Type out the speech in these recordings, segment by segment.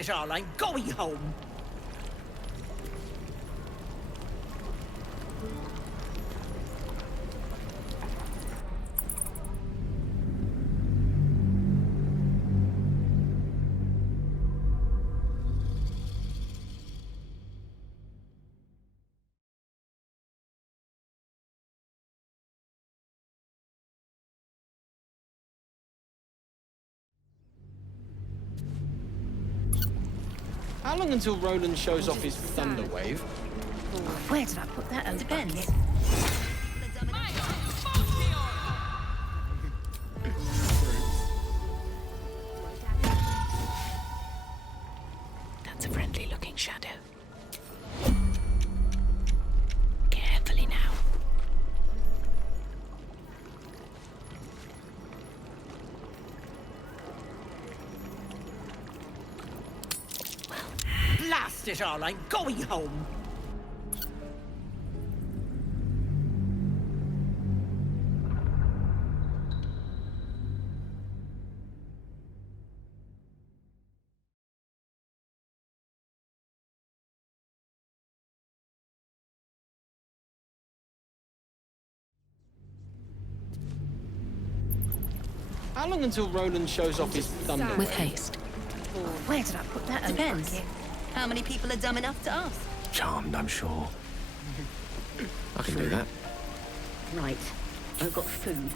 it all, I'm going home. How long until Roland shows off his thunder wave? Where did I put that old bucket? That's a friendly-looking shadow. Carefully now. Blast it all, I'm going home. How long until Roland shows off his thunder With wave? haste. Where did I put that old bucket? How many people are dumb enough to ask? Charmed, I'm sure. I can do that. Right. I've got food.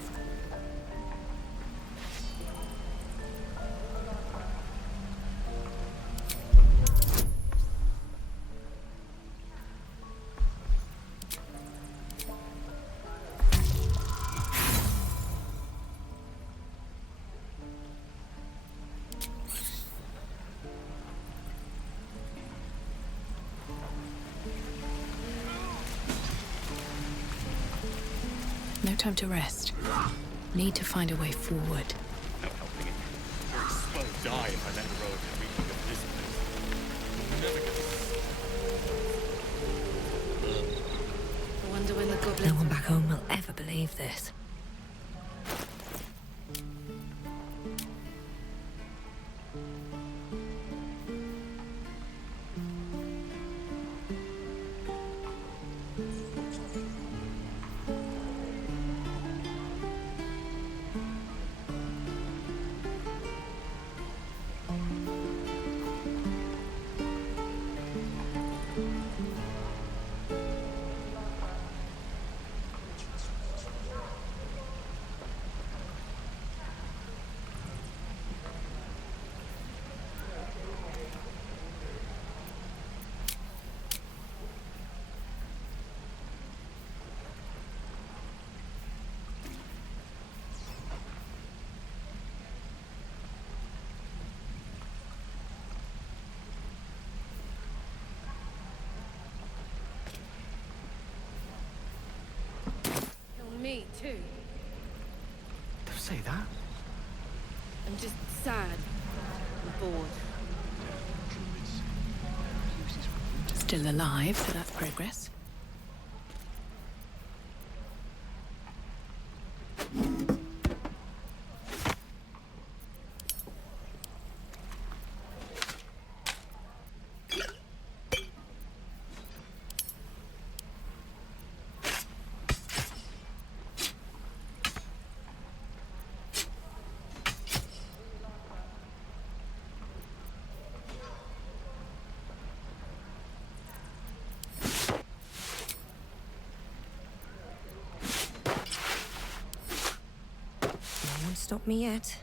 No time to rest. Need to find a way forward. No helping it. Very slow die if I let the road reading of this place. I wonder when the goblin... No one back home will ever believe this. Me too. Don't say that. I'm just sad and bored. Still alive, so that's progress. Won't stop me yet.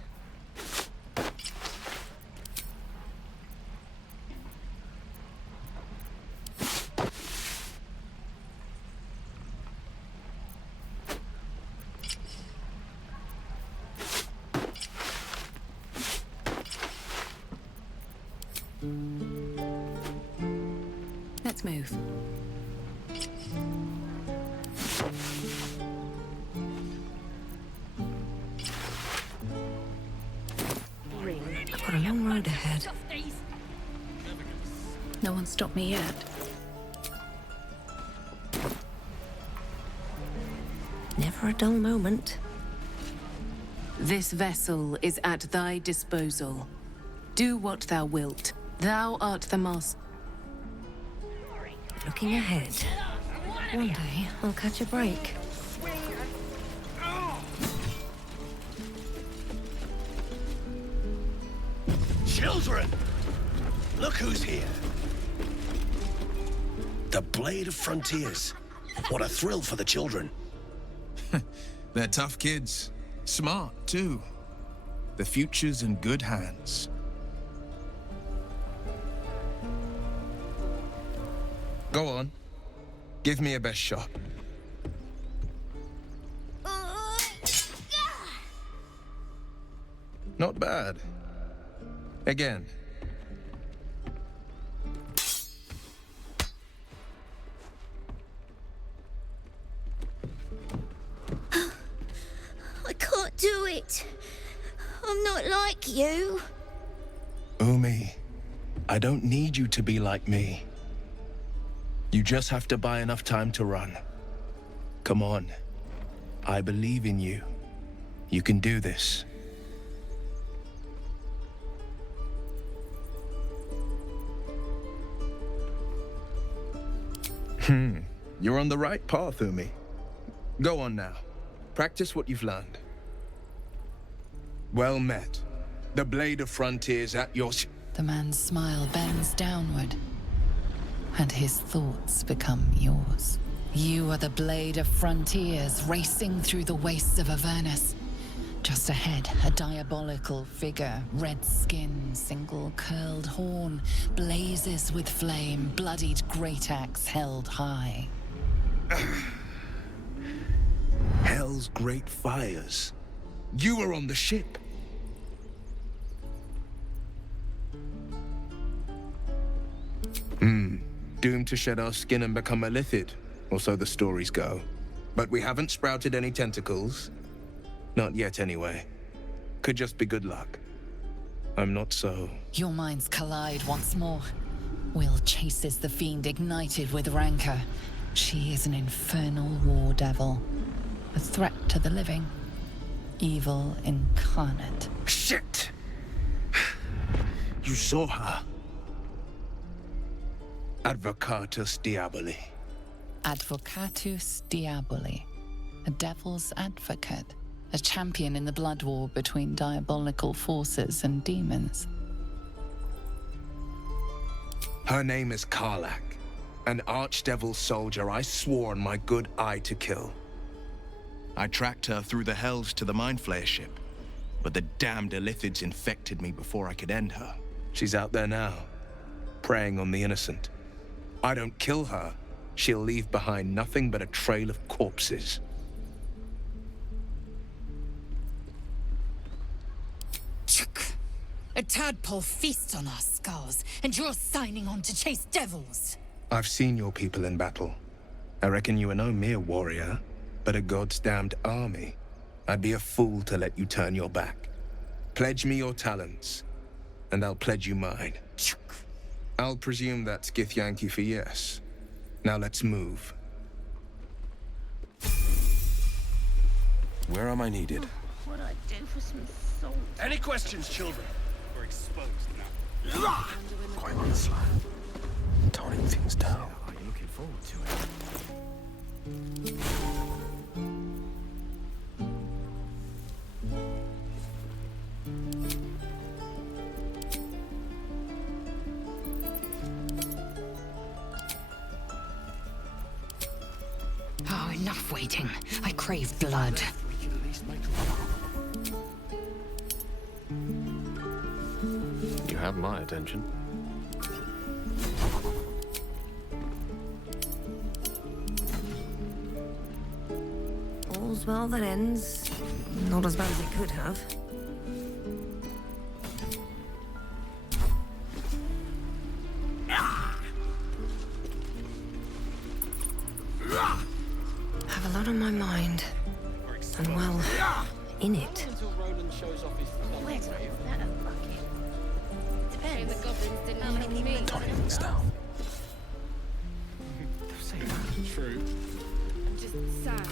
Let's move. I've got a long road ahead. No one stopped me yet. Never a dull moment. This vessel is at thy disposal. Do what thou wilt. Thou art the master. Looking ahead. One day, I'll catch a break. Children! Look who's here. The Blade of Frontiers. What a thrill for the children. They're tough kids. Smart, too. The future's in good hands. Go on. Give me a best shot. Not bad. Again. I can't do it. I'm not like you. Umi, I don't need you to be like me. You just have to buy enough time to run. Come on. I believe in you. You can do this. You're on the right path, Umi. Go on now. Practice what you've learned. Well met. The Blade of Frontiers at your... The man's smile bends downward, and his thoughts become yours. You are the Blade of Frontiers, racing through the wastes of Avernus. Just ahead, a diabolical figure, red skin, single curled horn, blazes with flame, bloodied great axe held high. Hell's great fires. You were on the ship. Doomed to shed our skin and become a lithid, or so the stories go. But we haven't sprouted any tentacles. Not yet, anyway. Could just be good luck. I'm not so... Your minds collide once more. Will chases the fiend ignited with rancor. She is an infernal war devil. A threat to the living. Evil incarnate. Shit! You saw her. Advocatus Diaboli. Advocatus Diaboli. A devil's advocate. A champion in the blood war between diabolical forces and demons. Her name is Karlach, an archdevil soldier I swore on my good eye to kill. I tracked her through the hells to the Mind Flayer ship, but the damned Illithids infected me before I could end her. She's out there now, preying on the innocent. I don't kill her, she'll leave behind nothing but a trail of corpses. A tadpole feasts on our skulls, and you're signing on to chase devils. I've seen your people in battle. I reckon you are no mere warrior, but a god's damned army. I'd be a fool to let you turn your back. Pledge me your talents, and I'll pledge you mine. I'll presume that's Githyanki for yes. Now let's move. Where am I needed? What I do for some salt? Any questions, children? We're exposed now. Quite on the slide. Toning things down. Are you looking forward to it? Oh, enough waiting. I crave blood. We can at least make You have my attention. All's well that ends. Not as bad as it could have. Have a lot on my mind. And well, in it. Until Roland shows off his Where's that bucket? Shame the Depends. goblins didn't How many help me. people- Toning things down. say that. true. I'm just sad.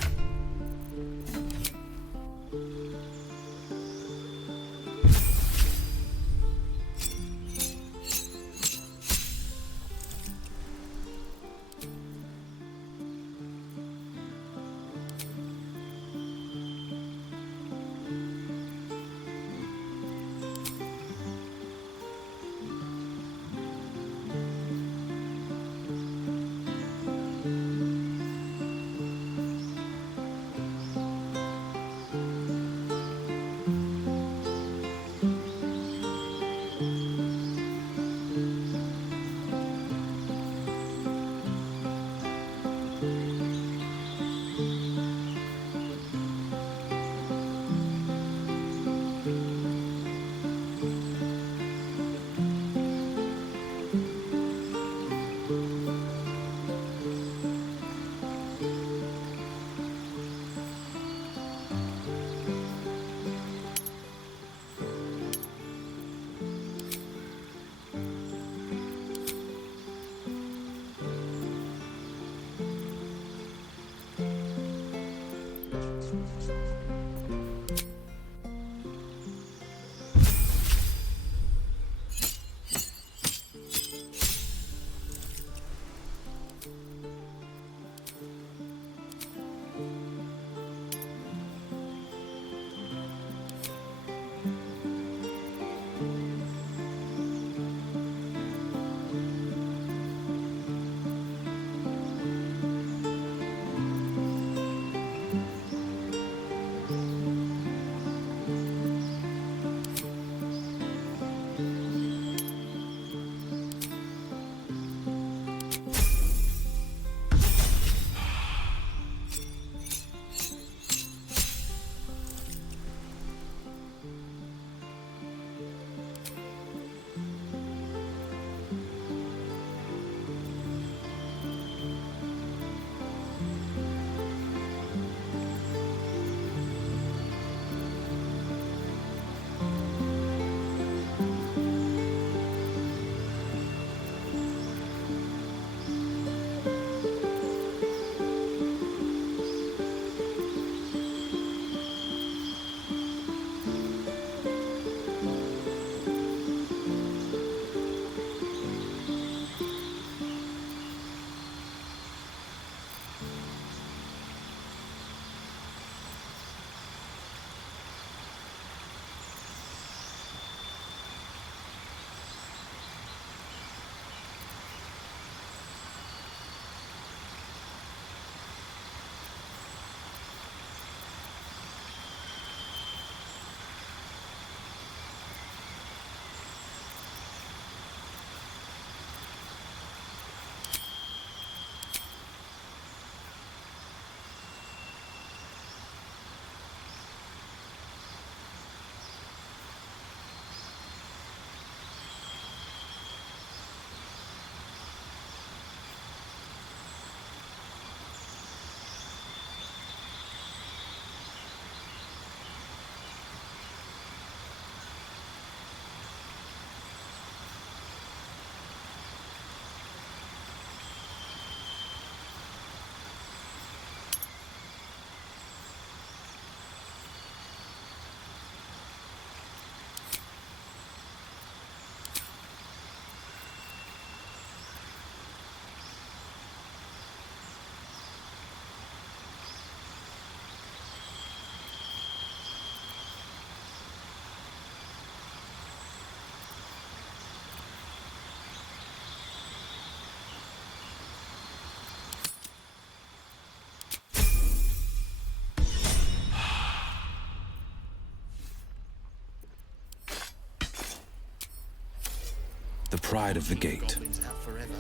The pride of the gate. Goblins out forever.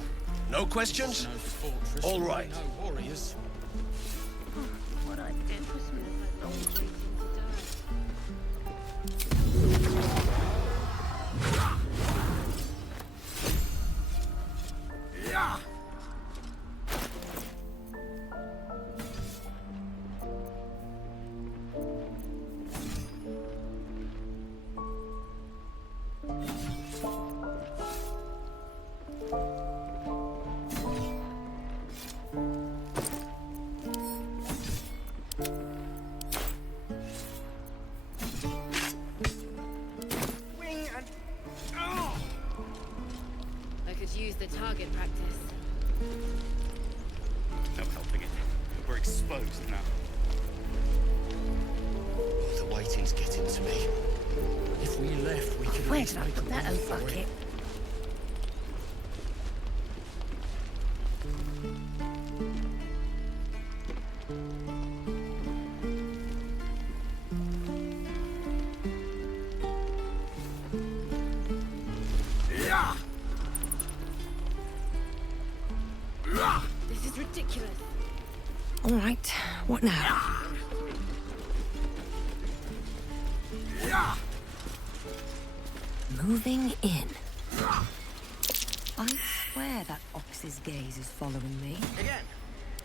No questions? No fortress. All right. No warriors. What I did was my long waiting to die. I could use the target practice. No helping it. We're exposed now. The waiting's getting to me. If we left, we could at Where least did I make put a that run old for it. bucket? This is ridiculous. All right, what now? Moving in. I swear that ox's gaze is following me.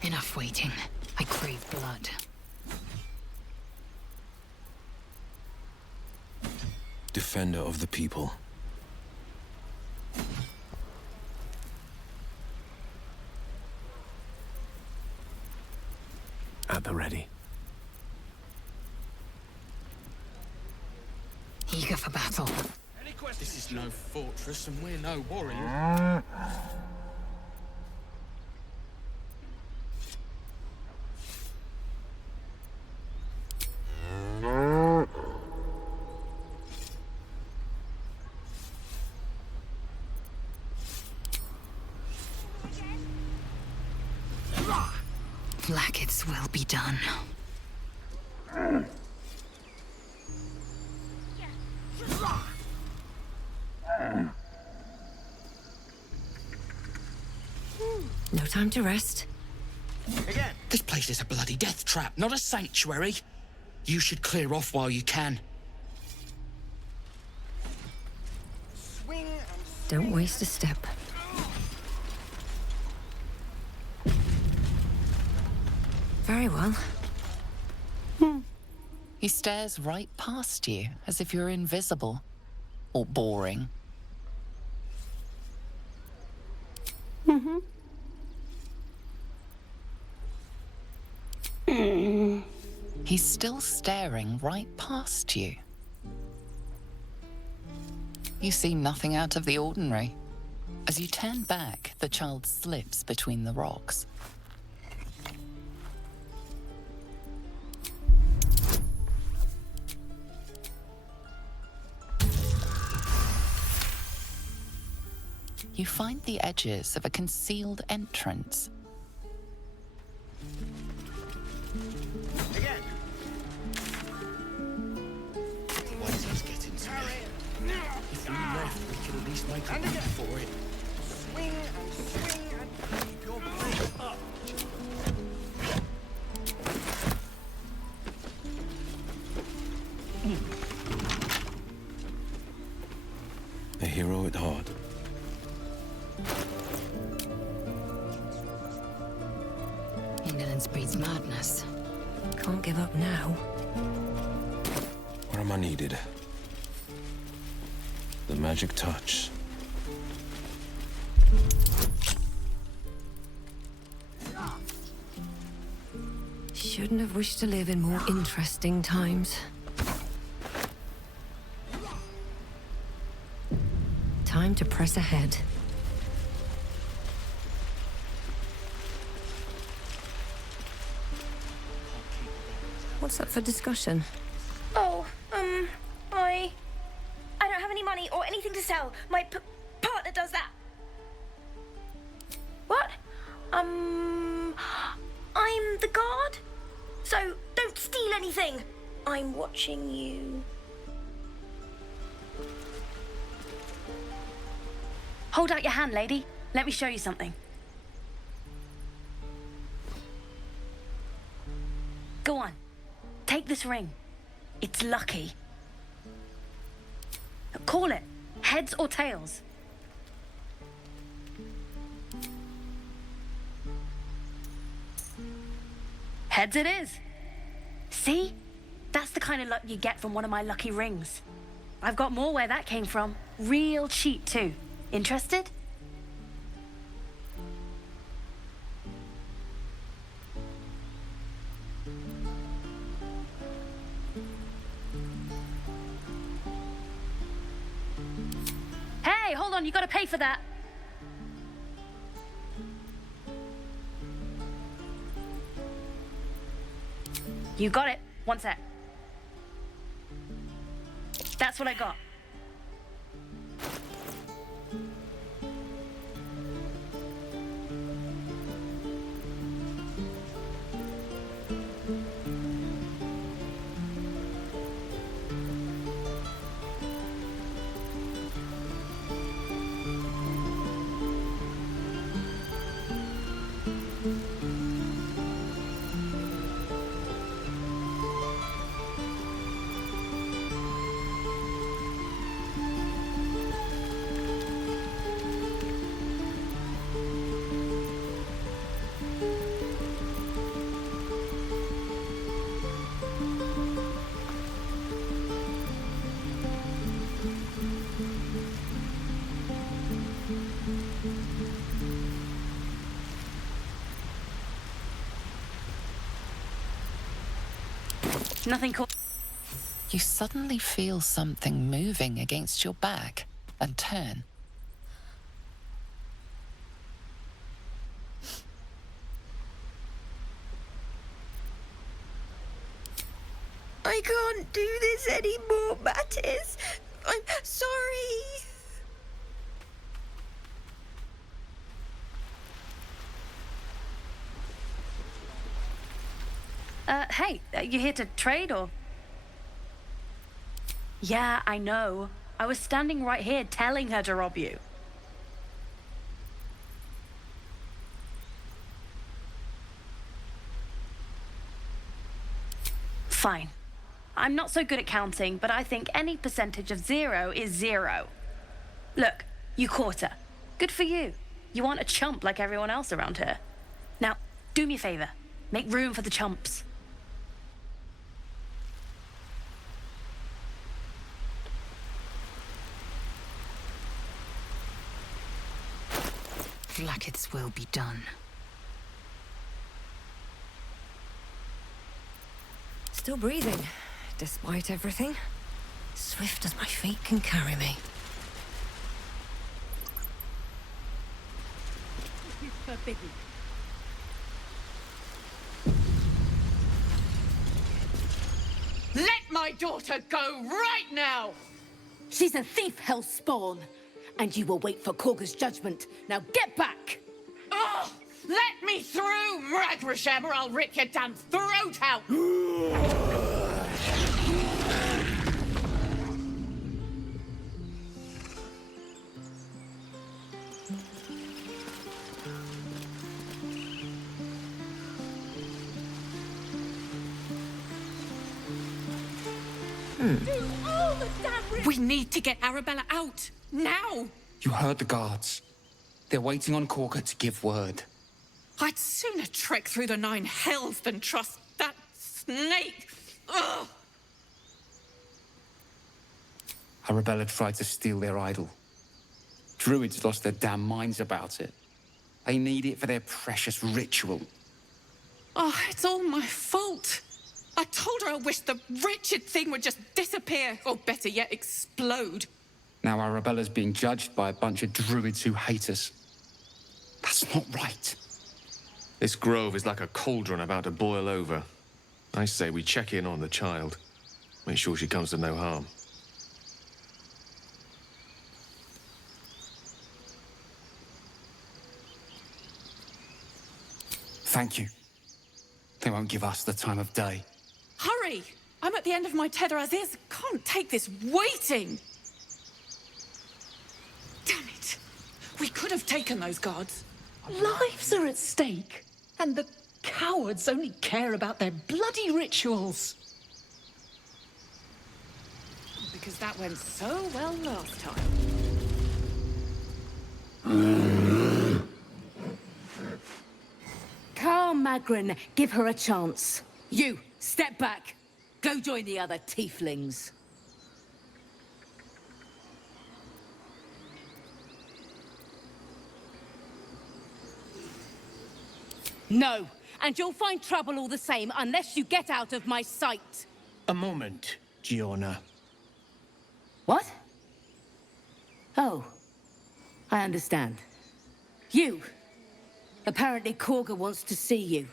Enough waiting. I crave blood. Defender of the people. At the ready. eager for battle. This is no fortress, and we're no warriors. Blackets will be done. No time to rest. Again. This place is a bloody death trap, not a sanctuary. You should clear off while you can. Don't waste a step. Very well. He stares right past you, as if you're invisible. Or boring. He's still staring right past you. You see nothing out of the ordinary. As you turn back, the child slips between the rocks. You find the edges of a concealed entrance. Again. The waiting's getting to me. If we left, we could at least make a run for it. Swing and your blade up. A hero at heart. Indolence breeds madness. Can't give up now. Where am I needed? The magic touch. Shouldn't have wished to live in more interesting times. Time to press ahead. What's up for discussion? Oh, I don't have any money or anything to sell. My partner does that. What? I'm the guard. So don't steal anything. I'm watching you. Hold out your hand, lady. Let me show you something. Go on. Take this ring. It's lucky. Call it. Heads or tails. Heads it is. See? That's the kind of luck you get from one of my lucky rings. I've got more where that came from. Real cheap, too. Interested? Hey, hold on, you gotta pay for that. You got it. One sec. That's what I got. Nothing cool. you suddenly feel something moving against your back and turn. I can't do this anymore, Mattis. I'm sorry. Hey, you here to trade or? Yeah, I know. I was standing right here telling her to rob you. Fine. I'm not so good at counting, but I think any percentage of 0 is 0. Look, you caught her. Good for you. You aren't a chump like everyone else around here. Now, do me a favor. Make room for the chumps. Vlaakith's will be done. Still breathing, despite everything. Swift as my feet can carry me. Let my daughter go right now! She's a thief, hellspawn. And you will wait for Korga's judgment. Now get back! Oh! Let me through, Ragrasham, or I'll rip your damn throat out! We need to get Arabella out! Now! You heard the guards. They're waiting on Korga to give word. I'd sooner trek through the 9 hells than trust that snake! Ugh! Arabella tried to steal their idol. Druids lost their damn minds about it. They need it for their precious ritual. Oh, it's all my fault. I told her I wished the wretched thing would just disappear, or better yet, explode. Now Arabella's being judged by a bunch of druids who hate us. That's not right. This grove is like a cauldron about to boil over. I say we check in on the child. Make sure she comes to no harm. Thank you. They won't give us the time of day. Hurry! I'm at the end of my tether as is. Can't take this waiting. Damn it. We could have taken those guards. Lives are at stake, and the cowards only care about their bloody rituals. Because that went so well last time. Calm, Magrin. Give her a chance. You, step back. Go join the other tieflings. No, and you'll find trouble all the same unless you get out of my sight. A moment, Giona. What? Oh, I understand. You. Apparently Korga wants to see you.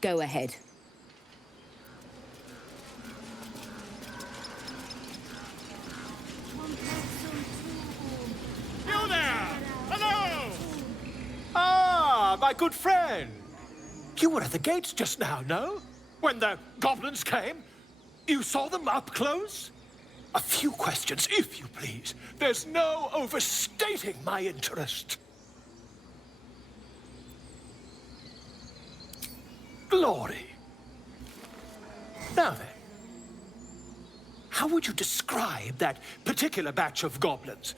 Go ahead. You there! Hello! Ah, my good friend. You were at the gates just now, no? When the goblins came? You saw them up close? A few questions, if you please. There's no overstating my interest. Glory. Now then, how would you describe that particular batch of goblins?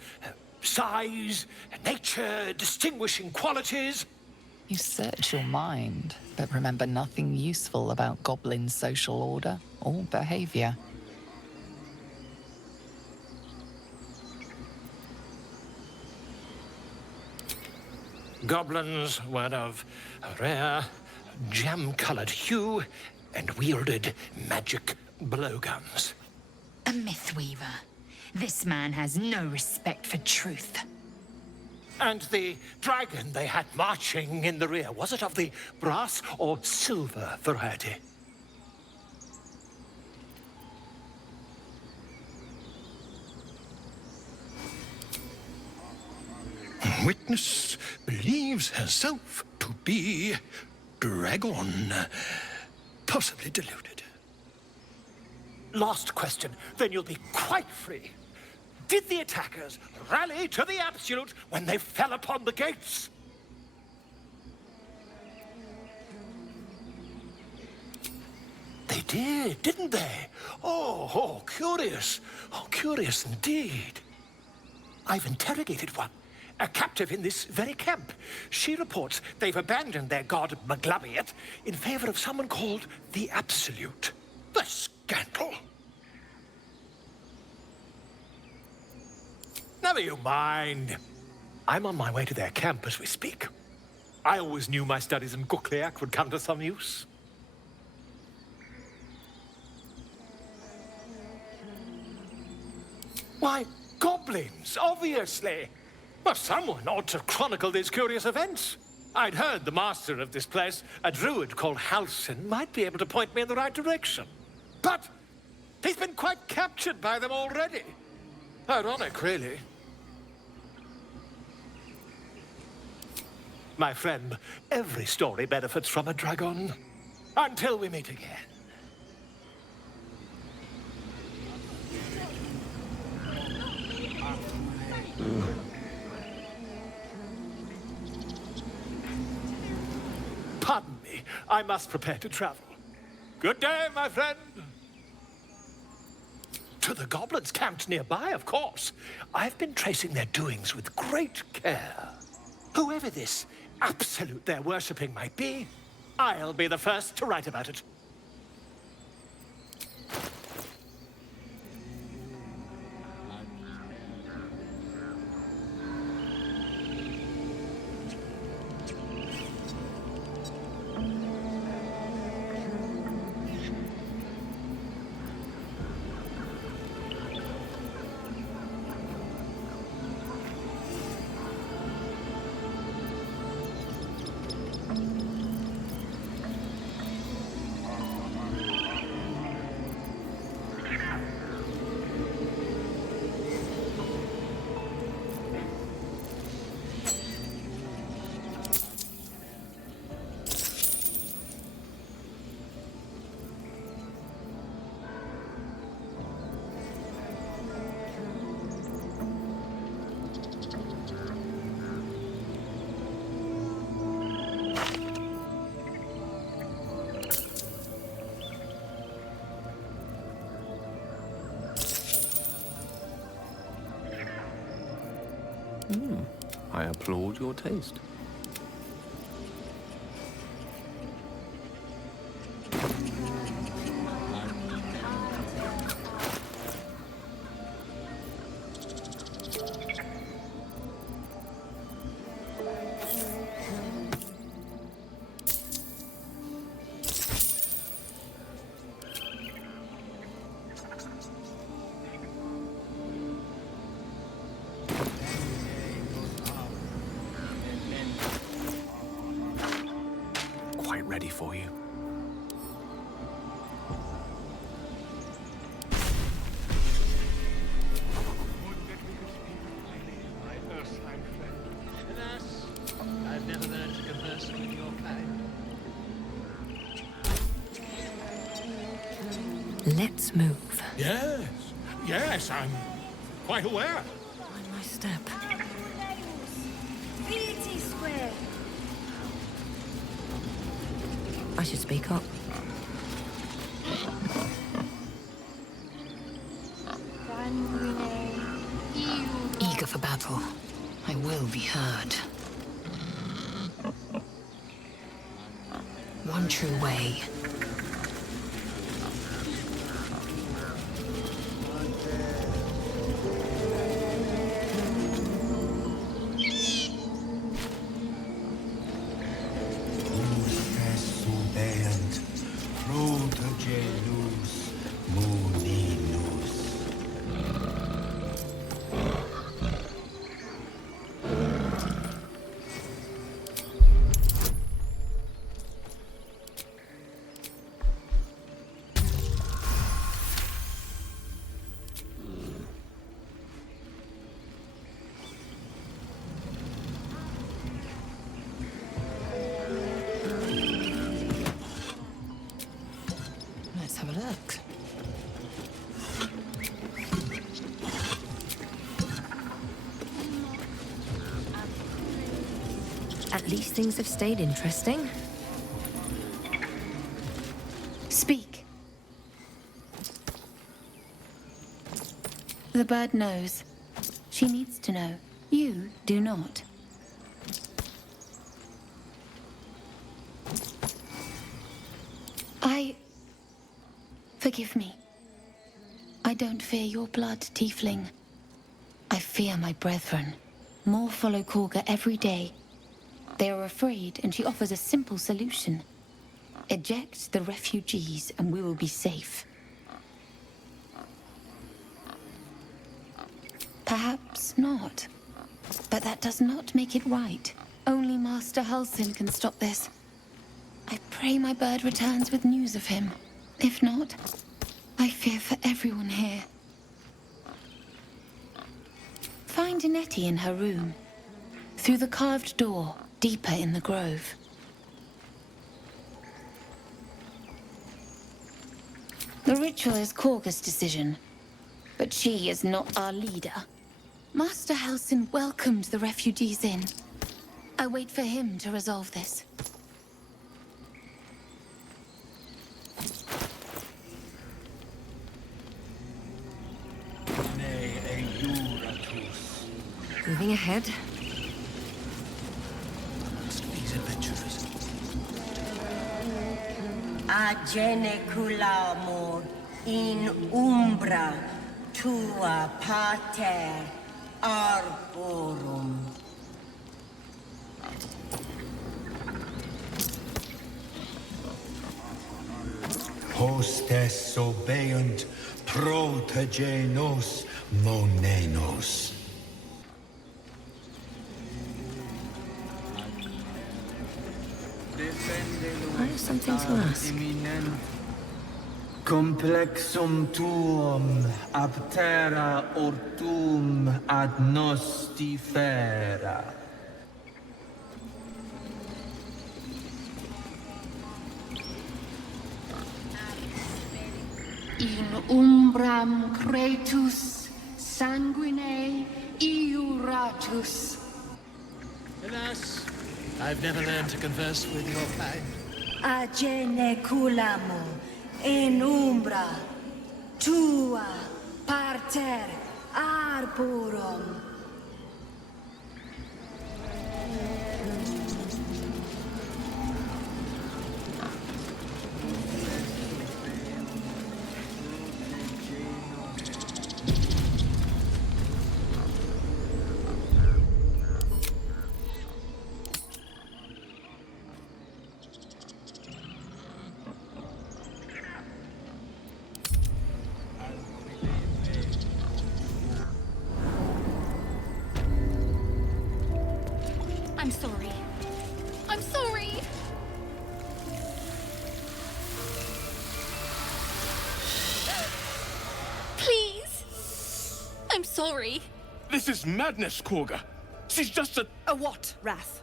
Size, nature, distinguishing qualities? You search your mind, but remember nothing useful about goblin social order or behavior. Goblins were of a rare, jam-colored hue and wielded magic blowguns. A mythweaver. This man has no respect for truth. And the dragon they had marching in the rear, was it of the brass or silver variety? Witness believes herself to be dragon. Possibly deluded. Last question, then you'll be quite free. Did the attackers rally to the Absolute when they fell upon the gates? They did, didn't they? Oh, curious. Oh, curious indeed. I've interrogated one, a captive in this very camp. She reports they've abandoned their god Maglabiet in favor of someone called the Absolute. The scandal! Never you mind. I'm on my way to their camp as we speak. I always knew my studies in Gukliak would come to some use. Why, goblins, obviously. Well, someone ought to chronicle these curious events. I'd heard the master of this place, a druid called Halsin, might be able to point me in the right direction. But he's been quite captured by them already. Ironic, really. My friend, every story benefits from a dragon. Until we meet again. Pardon me, I must prepare to travel. Good day, my friend. To the goblins camped nearby, of course. I've been tracing their doings with great care. Whoever this Absolute they're worshipping might be, I'll be the first to write about it. I applaud your taste. Ready for you. I've never learned to converse with your kind. Let's move. Yes, I'm quite aware. Mind my step. Square. I should speak up. Eager for battle, I will be heard. One true way. Protegelus muninus. At least things have stayed interesting. Speak. The bird knows. She needs to know. You do not. Forgive me. I don't fear your blood, tiefling. I fear my brethren. More follow Korga every day. They are afraid, and she offers a simple solution. Eject the refugees, and we will be safe. Perhaps not. But that does not make it right. Only Master Halsin can stop this. I pray my bird returns with news of him. If not, I fear for everyone here. Find Nettie in her room. Through the carved door, deeper in the grove. The ritual is Korga's decision, but she is not our leader. Master Halsin welcomed the refugees in. I wait for him to resolve this. Moving ahead. Amongst these adventurers. Agene culamur in umbra tua pater arborum. Hostes obeunt protegenos monenos. I have something to ask. Complexum tuum aptera ortum ad nostifera. In umbram cretus sanguine iuratus. Alas, I've never learned to converse with your kind. Agene culamur in umbra tua pater arborum. I'm sorry. I'm sorry! Please! I'm sorry. This is madness, Korga. She's just a... A what, Wrath?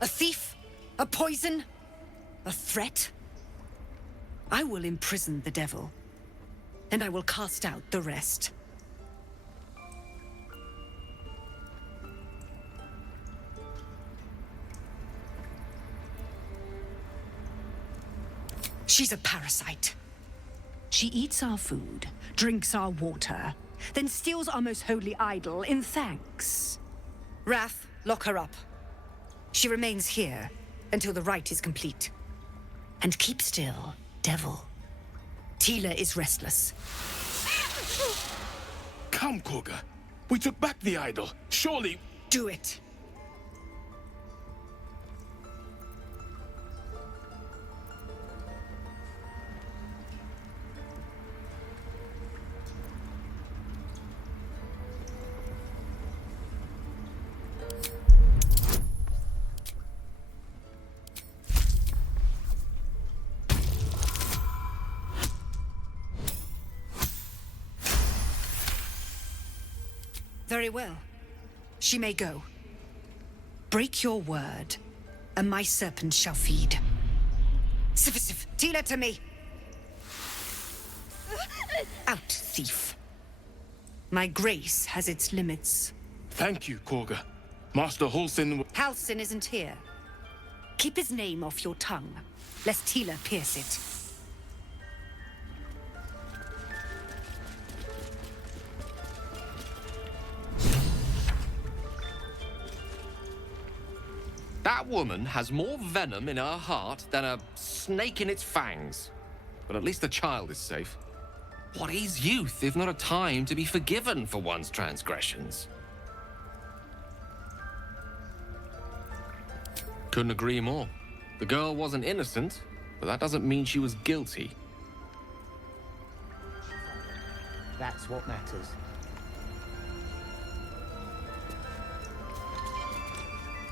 A thief? A poison? A threat? I will imprison the devil, and I will cast out the rest. She's a parasite. She eats our food, drinks our water, then steals our most holy idol in thanks. Wrath, lock her up. She remains here until the rite is complete. And keep still, devil. Tila is restless. Come, Korga. We took back the idol. Surely... Do it. Very well. She may go. Break your word, and my serpent shall feed. Sif, Tila to me! Out, thief. My grace has its limits. Thank you, Korga. Master Halsin... Halsin isn't here. Keep his name off your tongue, lest Tila pierce it. That woman has more venom in her heart than a snake in its fangs. But at least the child is safe. What is youth if not a time to be forgiven for one's transgressions? Couldn't agree more. The girl wasn't innocent, but that doesn't mean she was guilty. That's what matters.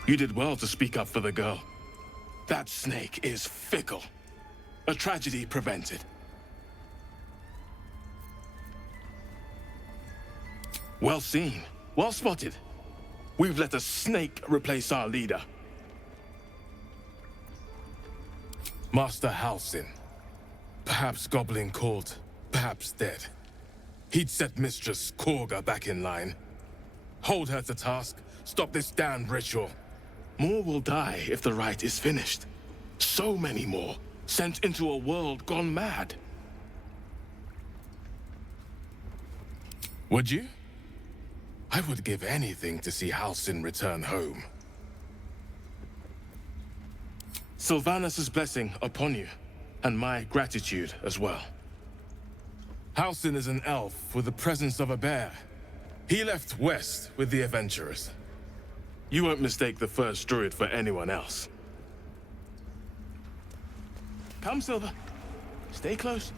You did well to speak up for the girl. That snake is fickle. A tragedy prevented. Well seen. Well spotted. We've let a snake replace our leader. Master Halsin. Perhaps goblin called, perhaps dead. He'd set Mistress Korga back in line. Hold her to task, stop this damned ritual. More will die if the rite is finished. So many more, sent into a world gone mad. Would you? I would give anything to see Halsin return home. Sylvanus' blessing upon you, and my gratitude as well. Halsin is an elf with the presence of a bear. He left west with the adventurers. You won't mistake the first druid for anyone else. Come, Silver. Stay close.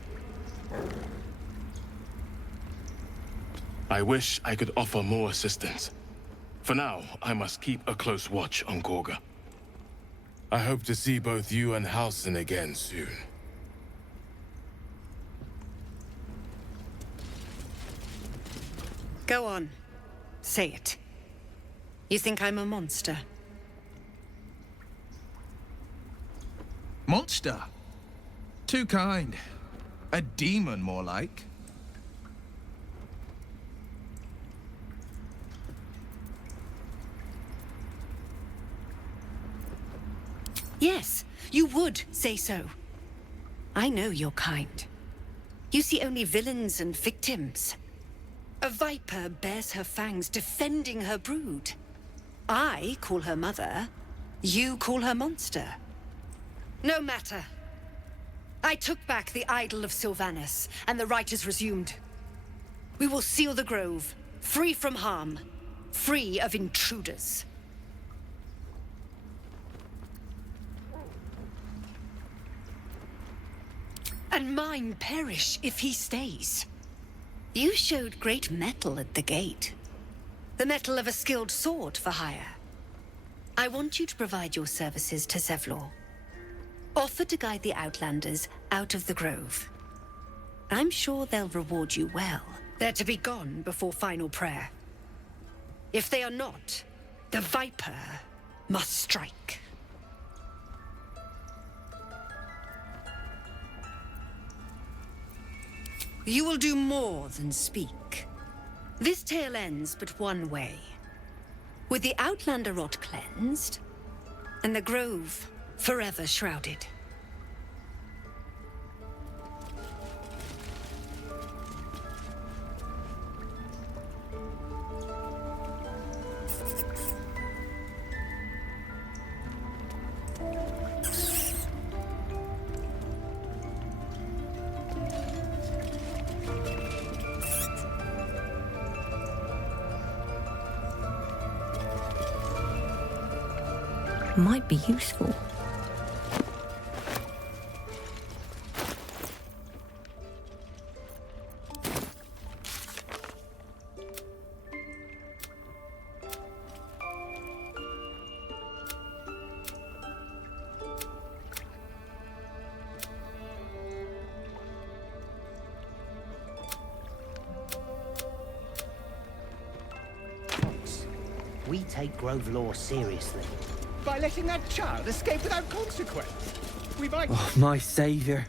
I wish I could offer more assistance. For now, I must keep a close watch on Korga. I hope to see both you and Halsin again soon. Go on. Say it. You think I'm a monster? Monster? Too kind. A demon, more like. Yes, you would say so. I know your kind. You see only villains and victims. A viper bears her fangs defending her brood. I call her mother. You call her monster. No matter. I took back the idol of Sylvanus, and the rite is resumed. We will seal the grove, free from harm, free of intruders. And mine perish if he stays. You showed great mettle at the gate. The mettle of a skilled sword for hire. I want you to provide your services to Zevlor. Offer to guide the Outlanders out of the grove. I'm sure they'll reward you well. They're to be gone before final prayer. If they are not, the Viper must strike. You will do more than speak. This tale ends but one way. With the Outlander rot cleansed, and the grove forever shrouded. Might be useful. We take Grove law seriously. By letting that child escape without consequence. We might... Oh, my savior.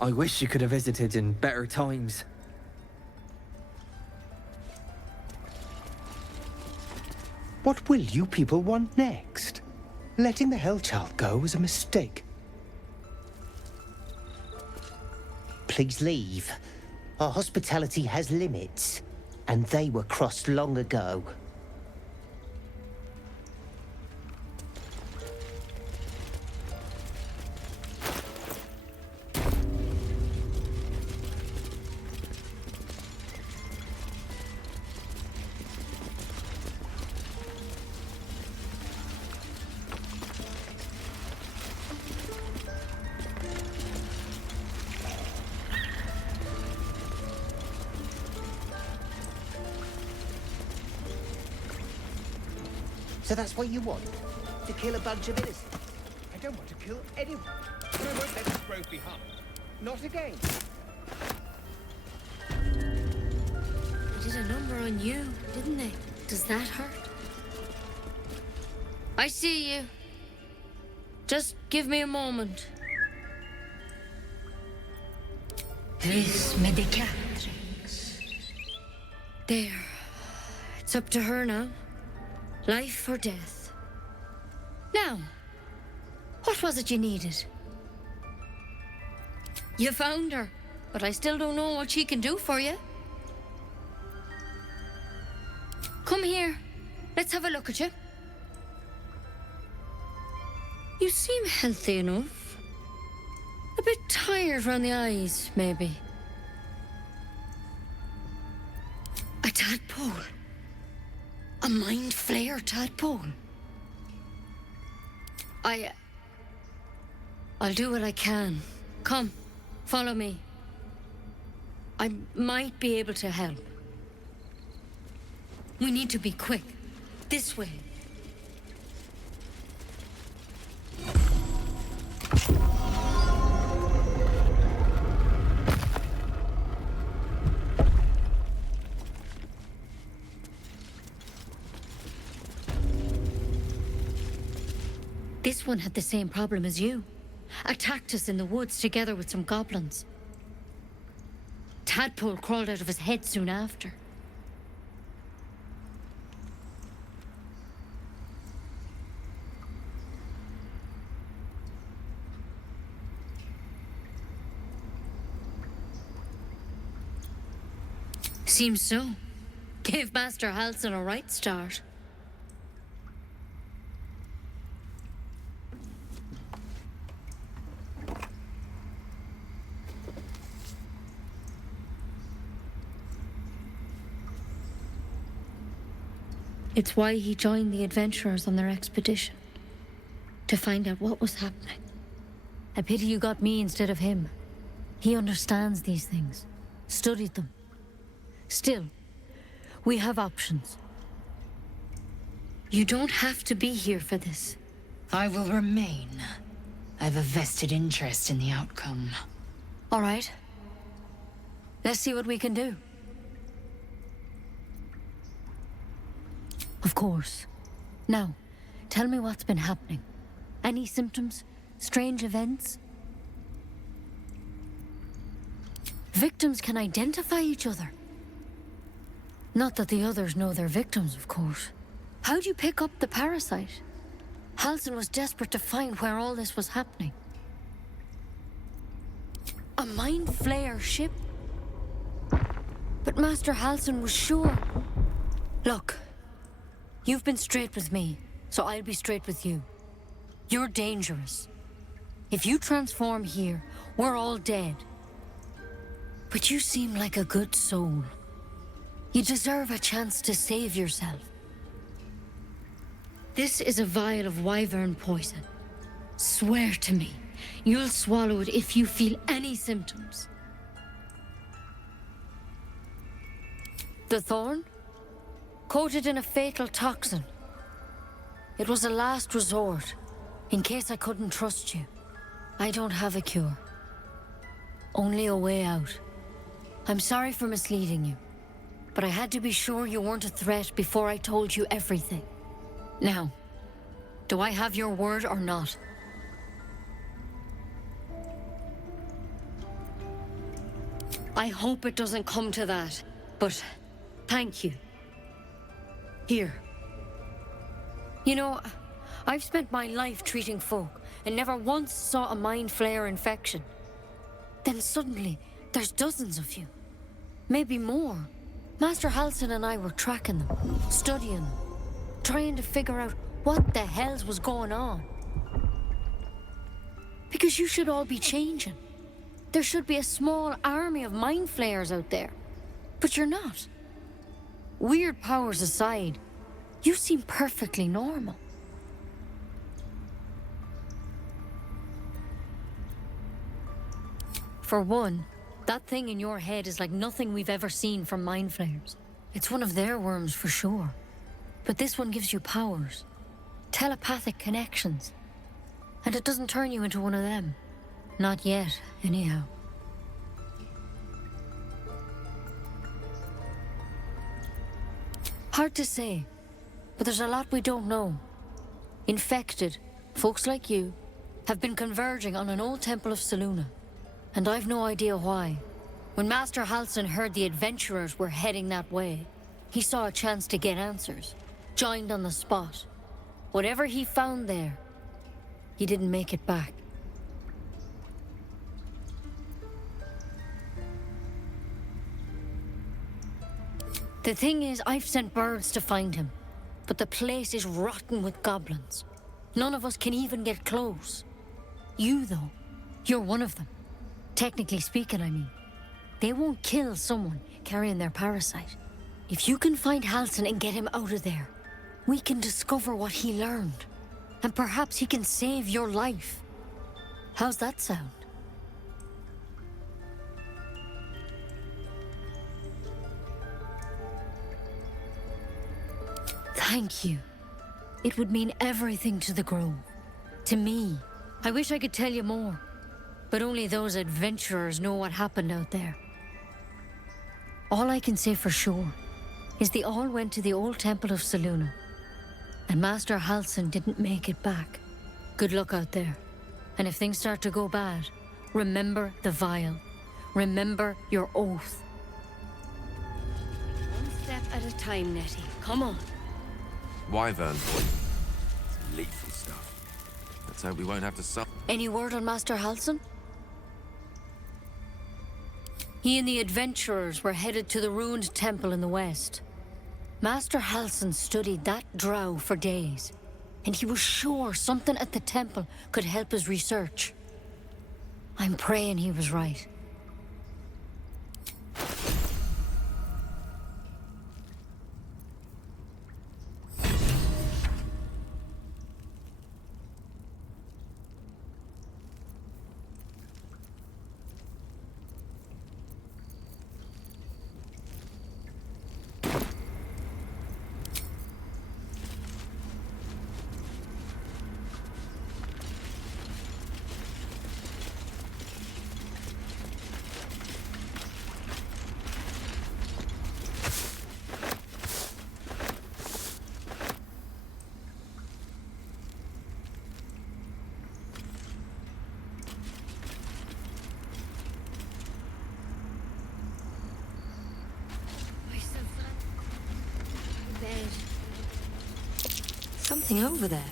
I wish you could have visited in better times. What will you people want next? Letting the Hellchild go was a mistake. Please leave. Our hospitality has limits, and they were crossed long ago. So that's what you want? To kill a bunch of innocents? I don't want to kill anyone. But I won't let this grove be harmed. Not again. They did a number on you, didn't they? Does that hurt? I see you. Just give me a moment. This medicatrix. There. It's up to her now. Life or death. Now, what was it you needed? You found her, but I still don't know what she can do for you. Come here. Let's have a look at you. You seem healthy enough. A bit tired around the eyes, maybe. A tadpole. A mind flayer tadpole. I'll do what I can. Come, follow me. I might be able to help. We need to be quick. This way. This one had the same problem as you. Attacked us in the woods together with some goblins. Tadpole crawled out of his head soon after. Seems so. Gave Master Halsin a right start. It's why he joined the adventurers on their expedition. To find out what was happening. A pity you got me instead of him. He understands these things. Studied them. Still, we have options. You don't have to be here for this. I will remain. I have a vested interest in the outcome. All right. Let's see what we can do. Of course. Now, tell me what's been happening. Any symptoms? Strange events? Victims can identify each other. Not that the others know they're victims, of course. How'd you pick up the parasite? Halsin was desperate to find where all this was happening. A mind flayer ship? But Master Halsin was sure. Look. You've been straight with me, so I'll be straight with you. You're dangerous. If you transform here, we're all dead. But you seem like a good soul. You deserve a chance to save yourself. This is a vial of wyvern poison. Swear to me, you'll swallow it if you feel any symptoms. The thorn? Coated in a fatal toxin. It was a last resort, in case I couldn't trust you. I don't have a cure. Only a way out. I'm sorry for misleading you, but I had to be sure you weren't a threat before I told you everything. Now, do I have your word or not? I hope it doesn't come to that, but thank you. Here. You know, I've spent my life treating folk and never once saw a mind flayer infection. Then suddenly, there's dozens of you. Maybe more. Master Halsin and I were tracking them, studying them, trying to figure out what the hells was going on. Because you should all be changing. There should be a small army of mind flayers out there. But you're not. Weird powers aside, you seem perfectly normal. For one, that thing in your head is like nothing we've ever seen from mind flayers. It's one of their worms for sure. But this one gives you powers. Telepathic connections. And it doesn't turn you into one of them. Not yet, anyhow. Hard to say, but there's a lot we don't know. Infected, folks like you, have been converging on an old temple of Selûne. And I've no idea why. When Master Halsin heard the adventurers were heading that way, he saw a chance to get answers. Joined on the spot. Whatever he found there, he didn't make it back. The thing is, I've sent birds to find him, but the place is rotten with goblins. None of us can even get close. You, though, you're one of them. Technically speaking, I mean. They won't kill someone carrying their parasite. If you can find Halsin and get him out of there, we can discover what he learned. And perhaps he can save your life. How's that sound? Thank you. It would mean everything to the Grove. To me. I wish I could tell you more. But only those adventurers know what happened out there. All I can say for sure is they all went to the old temple of Selûne. And Master Halsin didn't make it back. Good luck out there. And if things start to go bad, remember the vial. Remember your oath. One step at a time, Nettie. Come on. Wyvern. Lethal stuff. Let's hope we won't have to suffer. Any word on Master Halsin? He and the adventurers were headed to the ruined temple in the west. Master Halsin studied that drow for days, and he was sure something at the temple could help his research. I'm praying he was right. Something over there.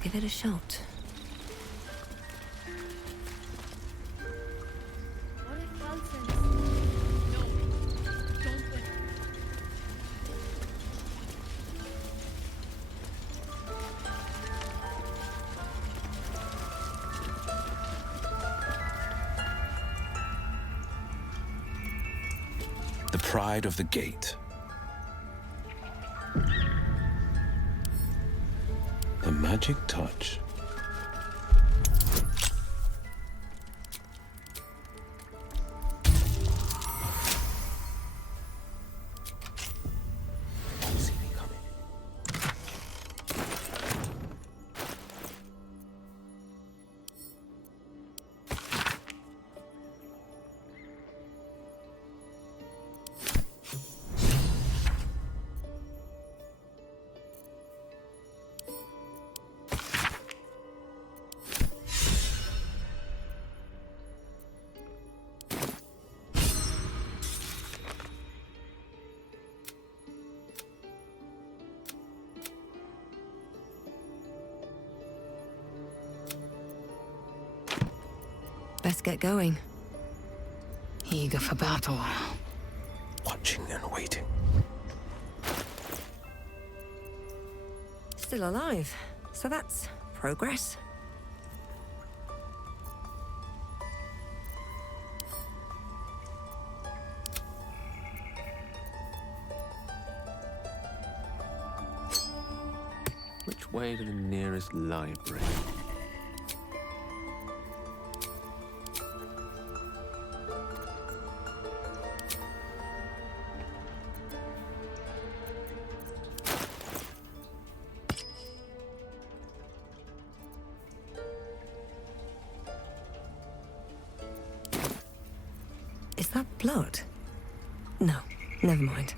Give it a shot. The pride of the gate. The magic touch. Best get going. Eager for battle. Watching and waiting. Still alive, so that's progress. Which way to the nearest library? Is that blood? No, never mind.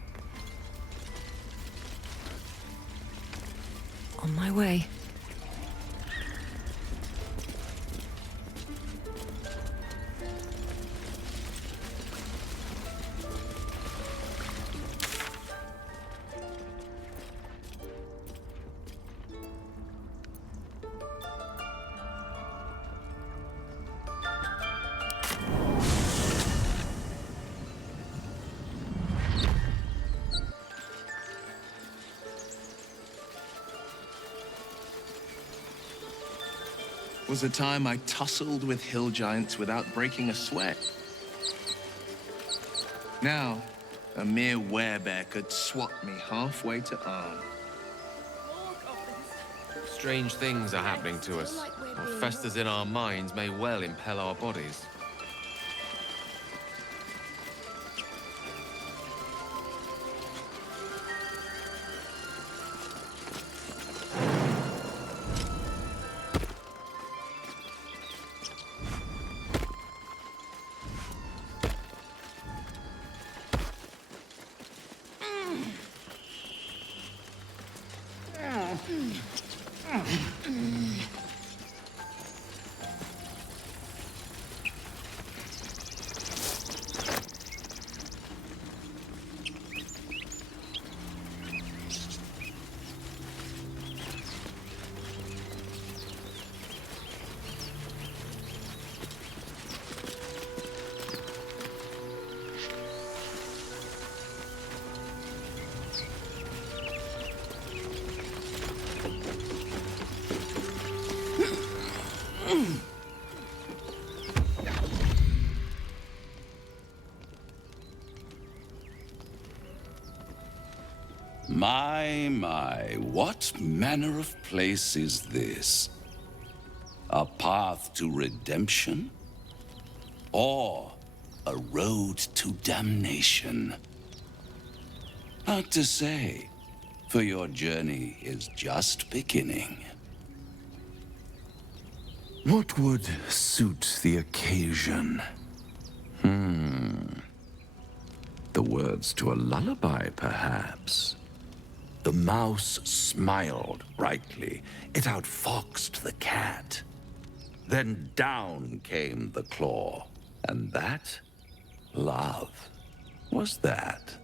On my way. Was a time I tussled with hill giants without breaking a sweat. Now, a mere werebear could swat me halfway to arm. Strange things are happening to us. What festers in our minds may well impel our bodies. My, what manner of place is this? A path to redemption? Or a road to damnation? Hard to say, for your journey is just beginning. What would suit the occasion? The words to a lullaby, perhaps. The mouse smiled brightly. It outfoxed the cat. Then down came the claw. And that? Love. Was that?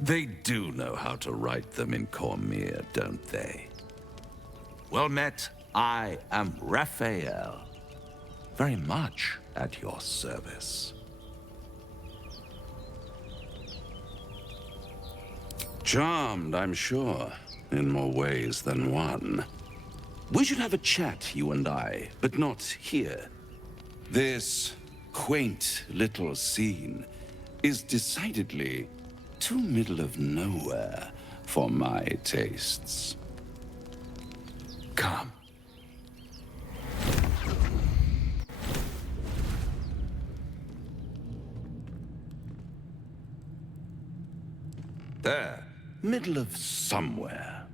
They do know how to write them in Cormier, don't they? Well met, I am Raphael. Very much at your service. Charmed, I'm sure, in more ways than one. We should have a chat, you and I, but not here. This quaint little scene is decidedly too middle of nowhere for my tastes. Come. There, middle of somewhere.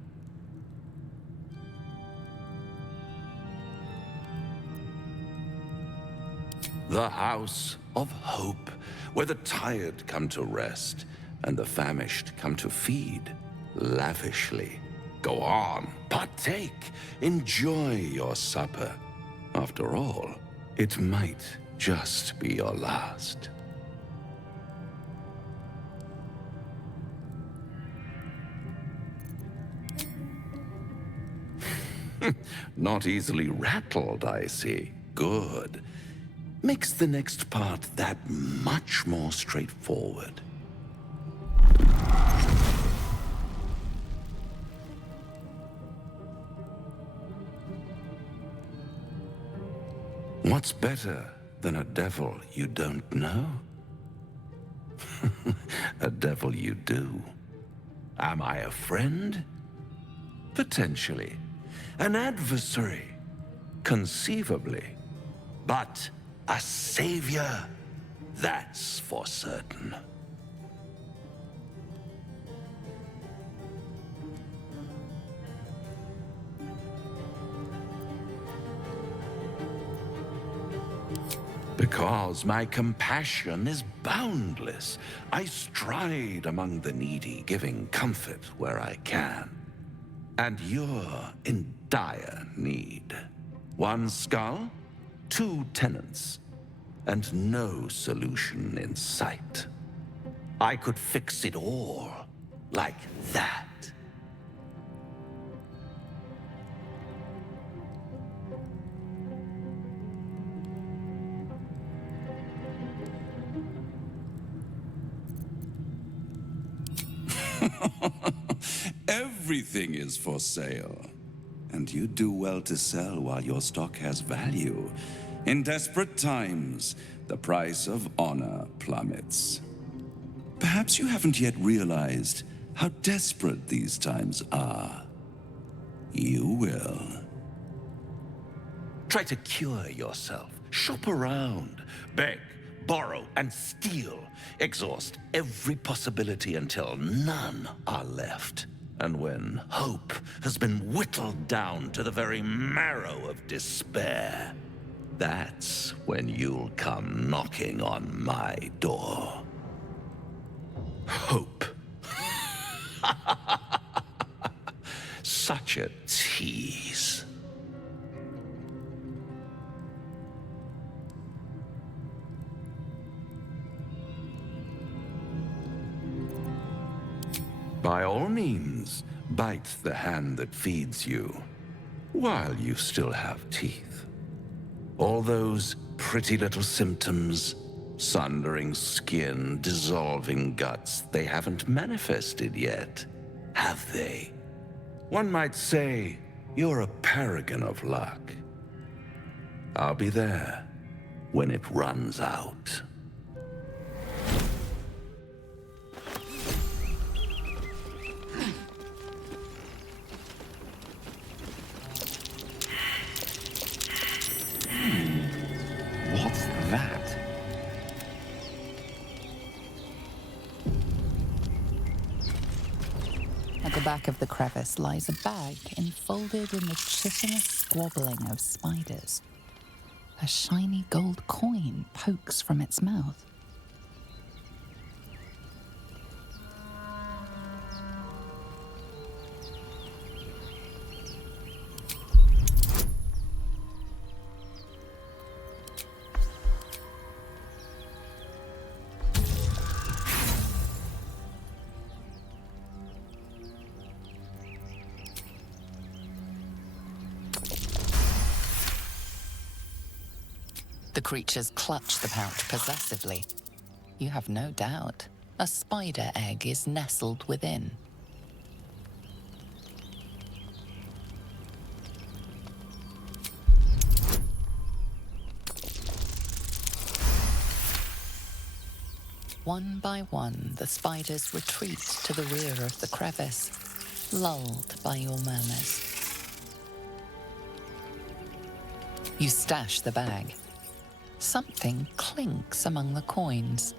The House of Hope, where the tired come to rest and the famished come to feed lavishly. Go on, partake, enjoy your supper. After all, it might just be your last. Not easily rattled, I see. Good. Makes the next part that much more straightforward. What's better than a devil you don't know? A devil you do. Am I a friend? Potentially. An adversary? Conceivably. But a savior? That's for certain. Because my compassion is boundless. I stride among the needy, giving comfort where I can. And you're in dire need. One skull, 2 tenants, and no solution in sight. I could fix it all, like that. Everything is for sale. And you do well to sell while your stock has value. In desperate times, the price of honor plummets. Perhaps you haven't yet realized how desperate these times are. You will. Try to cure yourself. Shop around. Beg, borrow, and steal. Exhaust every possibility until none are left. And when hope has been whittled down to the very marrow of despair, that's when you'll come knocking on my door. Hope. Such a tease. By all means, bite the hand that feeds you, while you still have teeth. All those pretty little symptoms, sundering skin, dissolving guts, they haven't manifested yet, have they? One might say you're a paragon of luck. I'll be there when it runs out. What's that? At the back of the crevice lies a bag enfolded in the chitinous squabbling of spiders. A shiny gold coin pokes from its mouth. The creatures clutch the pouch possessively. You have no doubt. A spider egg is nestled within. one by one, the spiders retreat to the rear of the crevice, lulled by your murmurs. You stash the bag. Something clinks among the coins.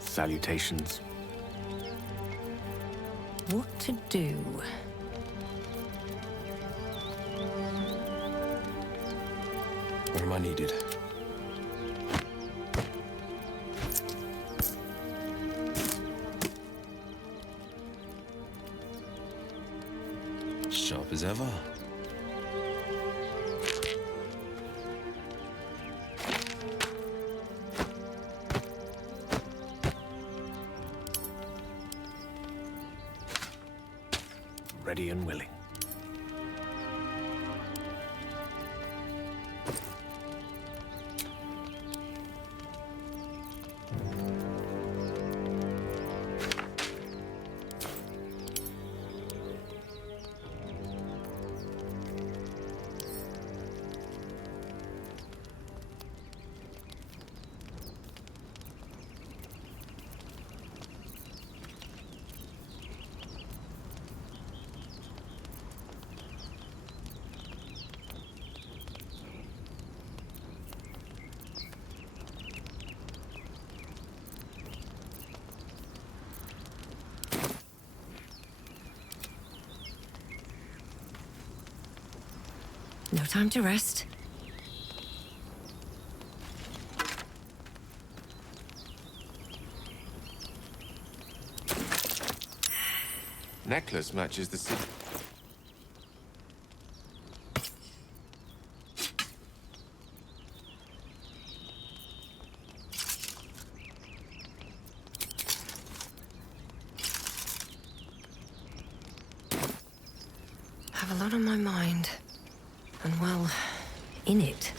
Salutations. What to do? Where am I needed? Sharp as ever. Ready and willing. No time to rest. Necklace matches the sea. I have a lot on my mind. And well, in it.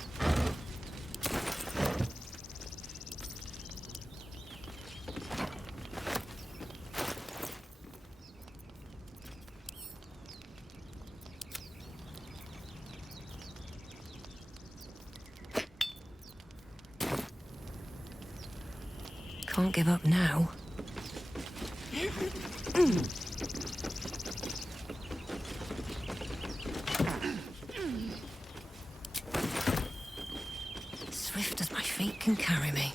Can't give up now. Swift as my feet can carry me.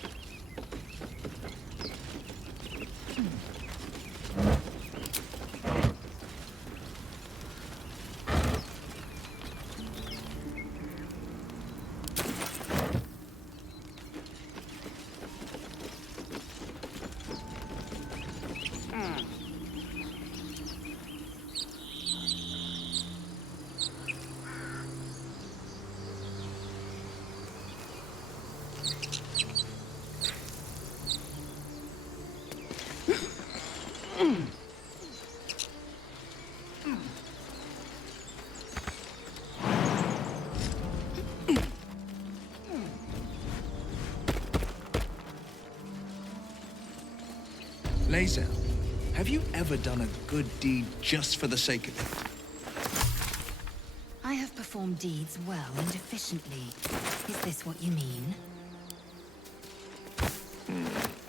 Lae'zel, have you ever done a good deed just for the sake of it? I have performed deeds well and efficiently. Is this what you mean?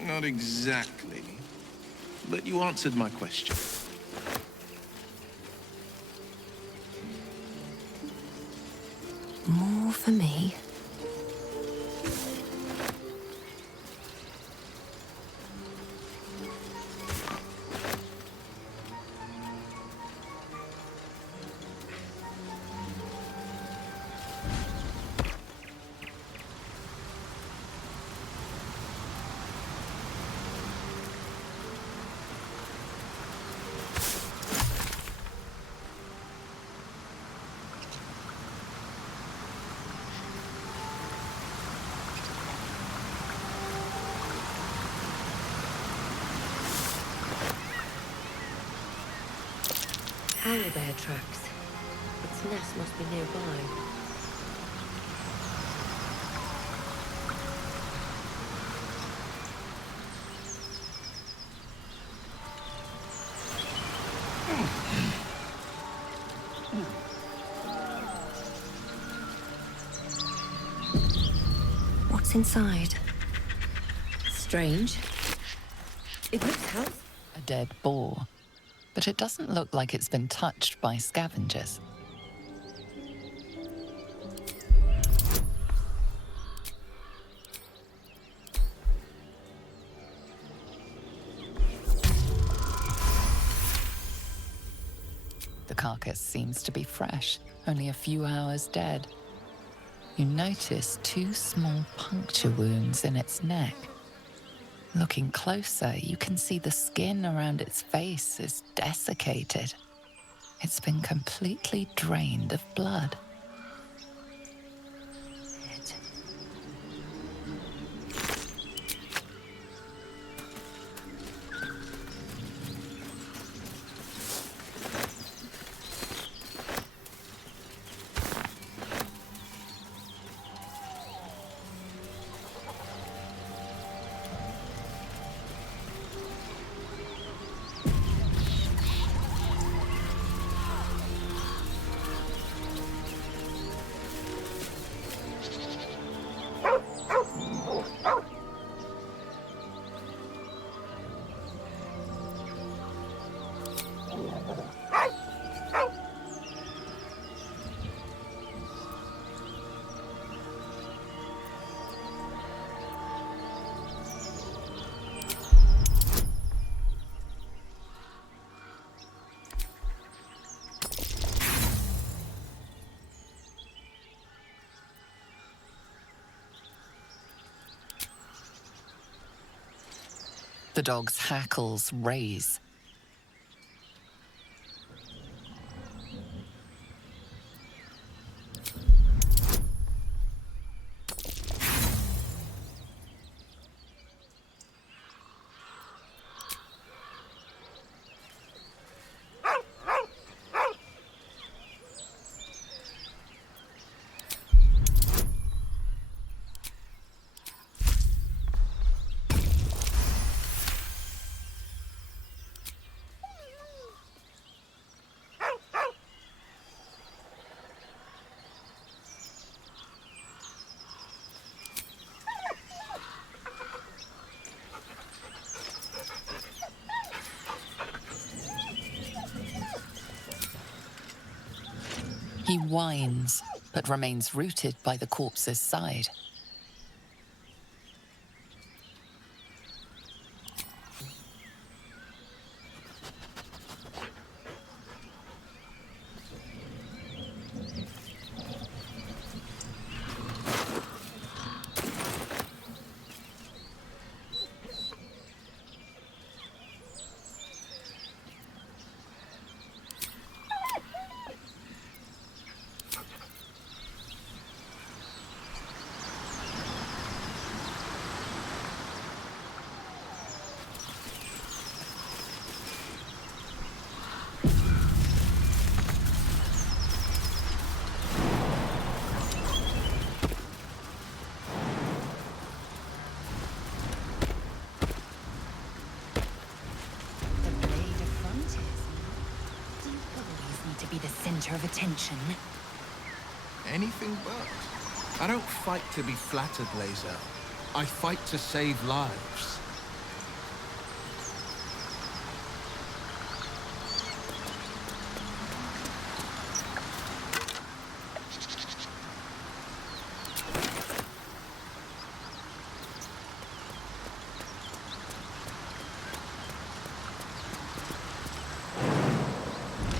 Not exactly. But you answered my question. More for me. Owlbear tracks. Its nest must be nearby. What's inside? Strange. It looks healthy. A dead boar, but it doesn't look like it's been touched by scavengers. The carcass seems to be fresh, only a few hours dead. You notice 2 small puncture wounds in its neck. Looking closer, you can see the skin around its face is desiccated. It's been completely drained of blood. The dog's hackles raise. He whines, but remains rooted by the corpse's side. Of attention. Anything but. I don't fight to be flattered, Laser. I fight to save lives.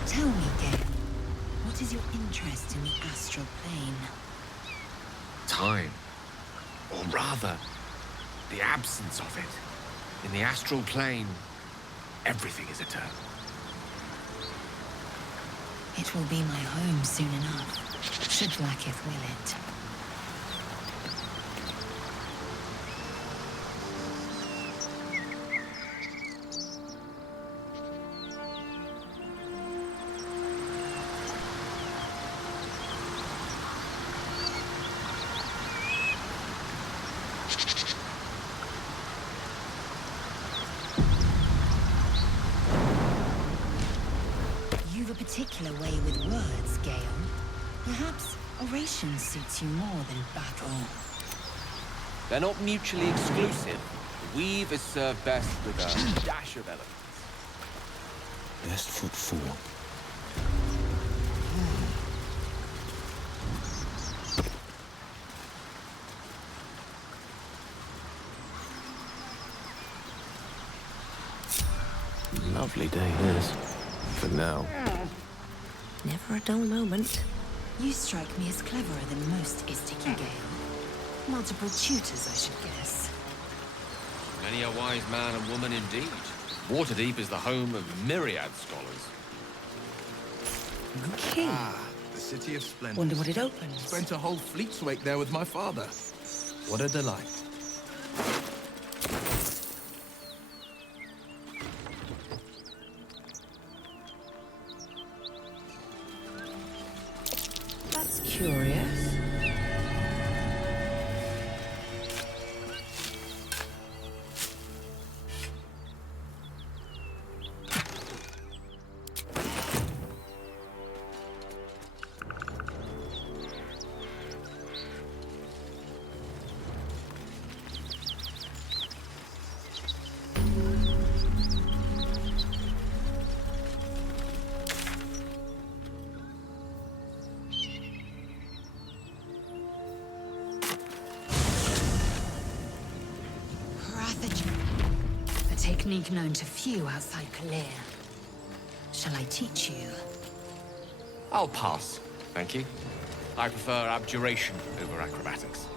Tell me, Gale. What is your interest in the astral plane? Time. Or rather, the absence of it. In the astral plane, everything is eternal. It will be my home soon enough, should Blacketh will it. Particular way with words, Gale. Perhaps oration suits you more than battle. They're not mutually exclusive. Weave is served best with a dash of elegance. Best foot forward. Lovely day this. For now. Never a dull moment. You strike me as cleverer than most Istikigale. Multiple tutors, I should guess. Many a wise man and woman indeed. Waterdeep is the home of myriad scholars. Okay. The City of Splendor. Wonder what it opens. Spent a whole fleet's wake there with my father. What a delight. That's curious. A technique known to few outside Kalir. Shall I teach you? I'll pass, thank you. I prefer abjuration over acrobatics.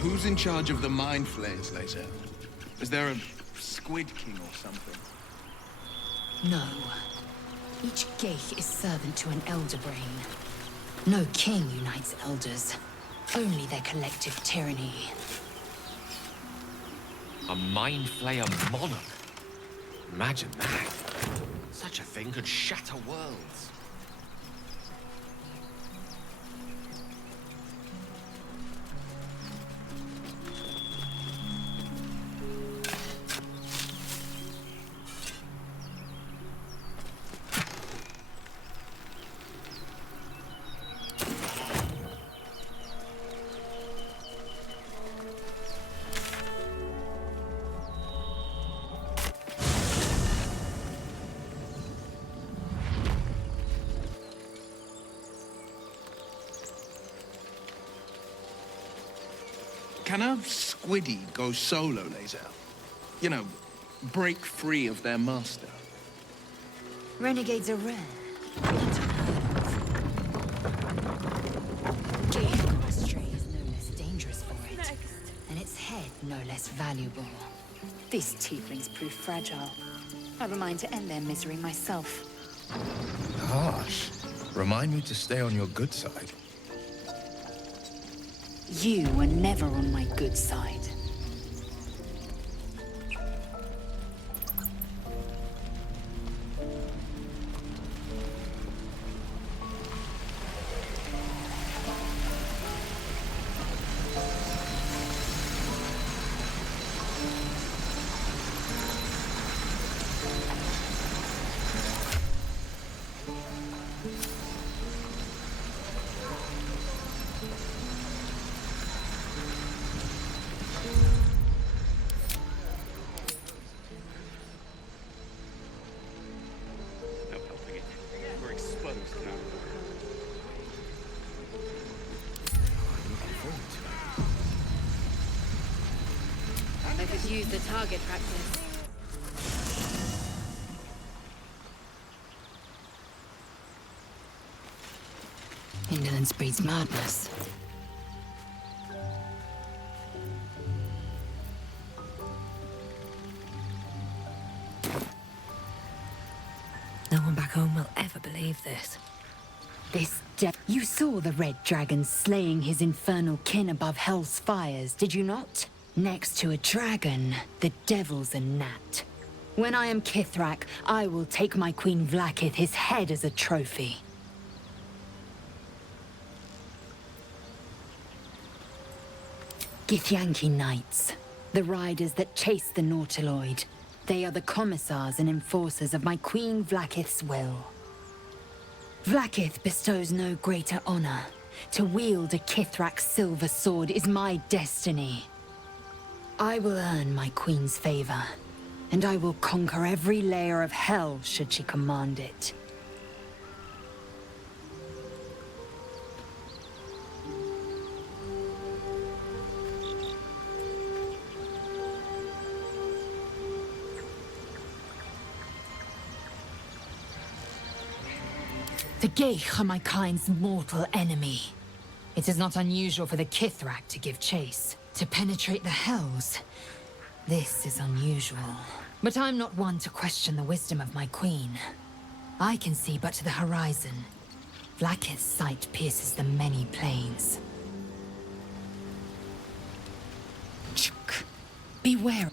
Who's in charge of the mind flayers, Laser? Is there a Squid King or something? No. Each Geich is servant to an elder brain. No king unites elders. Only their collective tyranny. A mind flayer monarch. Imagine that. Such a thing could shatter worlds. Can a Squiddy go solo, Laser? You know, break free of their master. Renegades are rare. Not unheard of. Geich chemistry is no less dangerous for it. And its head no less valuable. These tieflings prove fragile. I have a mind to end their misery myself. Harsh. Remind me to stay on your good side. You were never on my good side. I could use the target practice. Indolence breeds madness. home will ever believe this. You saw the red dragon slaying his infernal kin above hell's fires, did you not? Next to a dragon, the devil's a gnat. When I am Kithrak, I will take my Queen Vlaakith his head as a trophy. Githyanki Knights, the riders that chase the Nautiloid. They are the commissars and enforcers of my Queen Vlaakith's will. Vlaakith bestows no greater honor. To wield a Kithrak silver sword is my destiny. I will earn my Queen's favor, and I will conquer every layer of hell should she command it. The Geich are my kind's mortal enemy. It is not unusual for the Kithrak to give chase. To penetrate the Hells, this is unusual. But I'm not one to question the wisdom of my queen. I can see but to the horizon. Vlaakith's sight pierces the many plains. Chuk. Beware.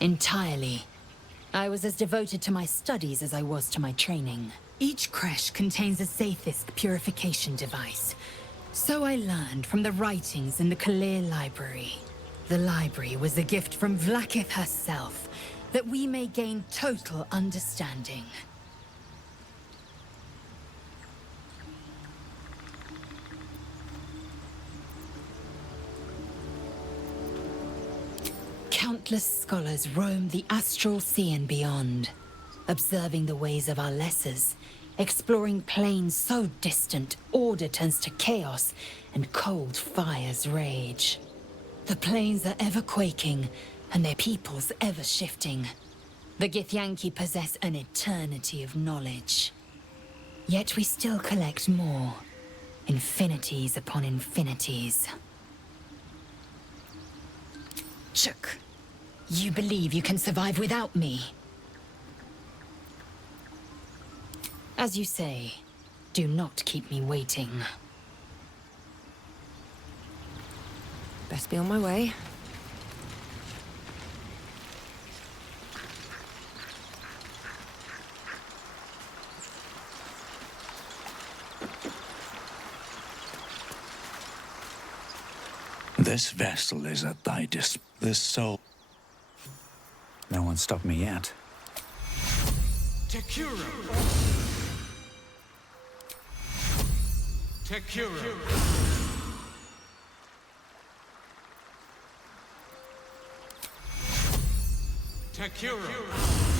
Entirely. I was as devoted to my studies as I was to my training. Each creche contains a Zaithist purification device. So I learned from the writings in the Kalir Library. The library was a gift from Vlaakith herself, that we may gain total understanding. Countless scholars roam the astral sea and beyond, observing the ways of our lessers, exploring planes so distant, order turns to chaos, and cold fires rage. The planes are ever quaking, and their peoples ever shifting. The Githyanki possess an eternity of knowledge. Yet we still collect more, infinities upon infinities. Chuk. You believe you can survive without me? As you say, do not keep me waiting. Best be on my way. This vessel is at thy this soul. No one stopped me yet. Tekuro! Tekuro! Tekuro!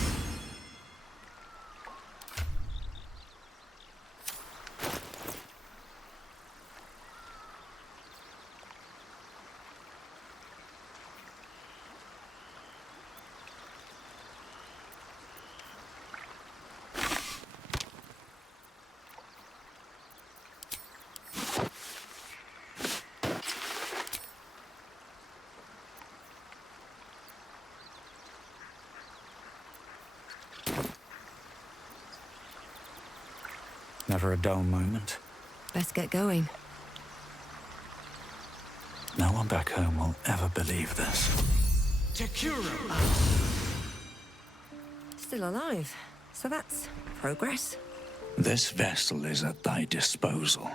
Never a dull moment. Let's get going. No one back home will ever believe this. Tekuro! Still alive, so that's progress. This vessel is at thy disposal.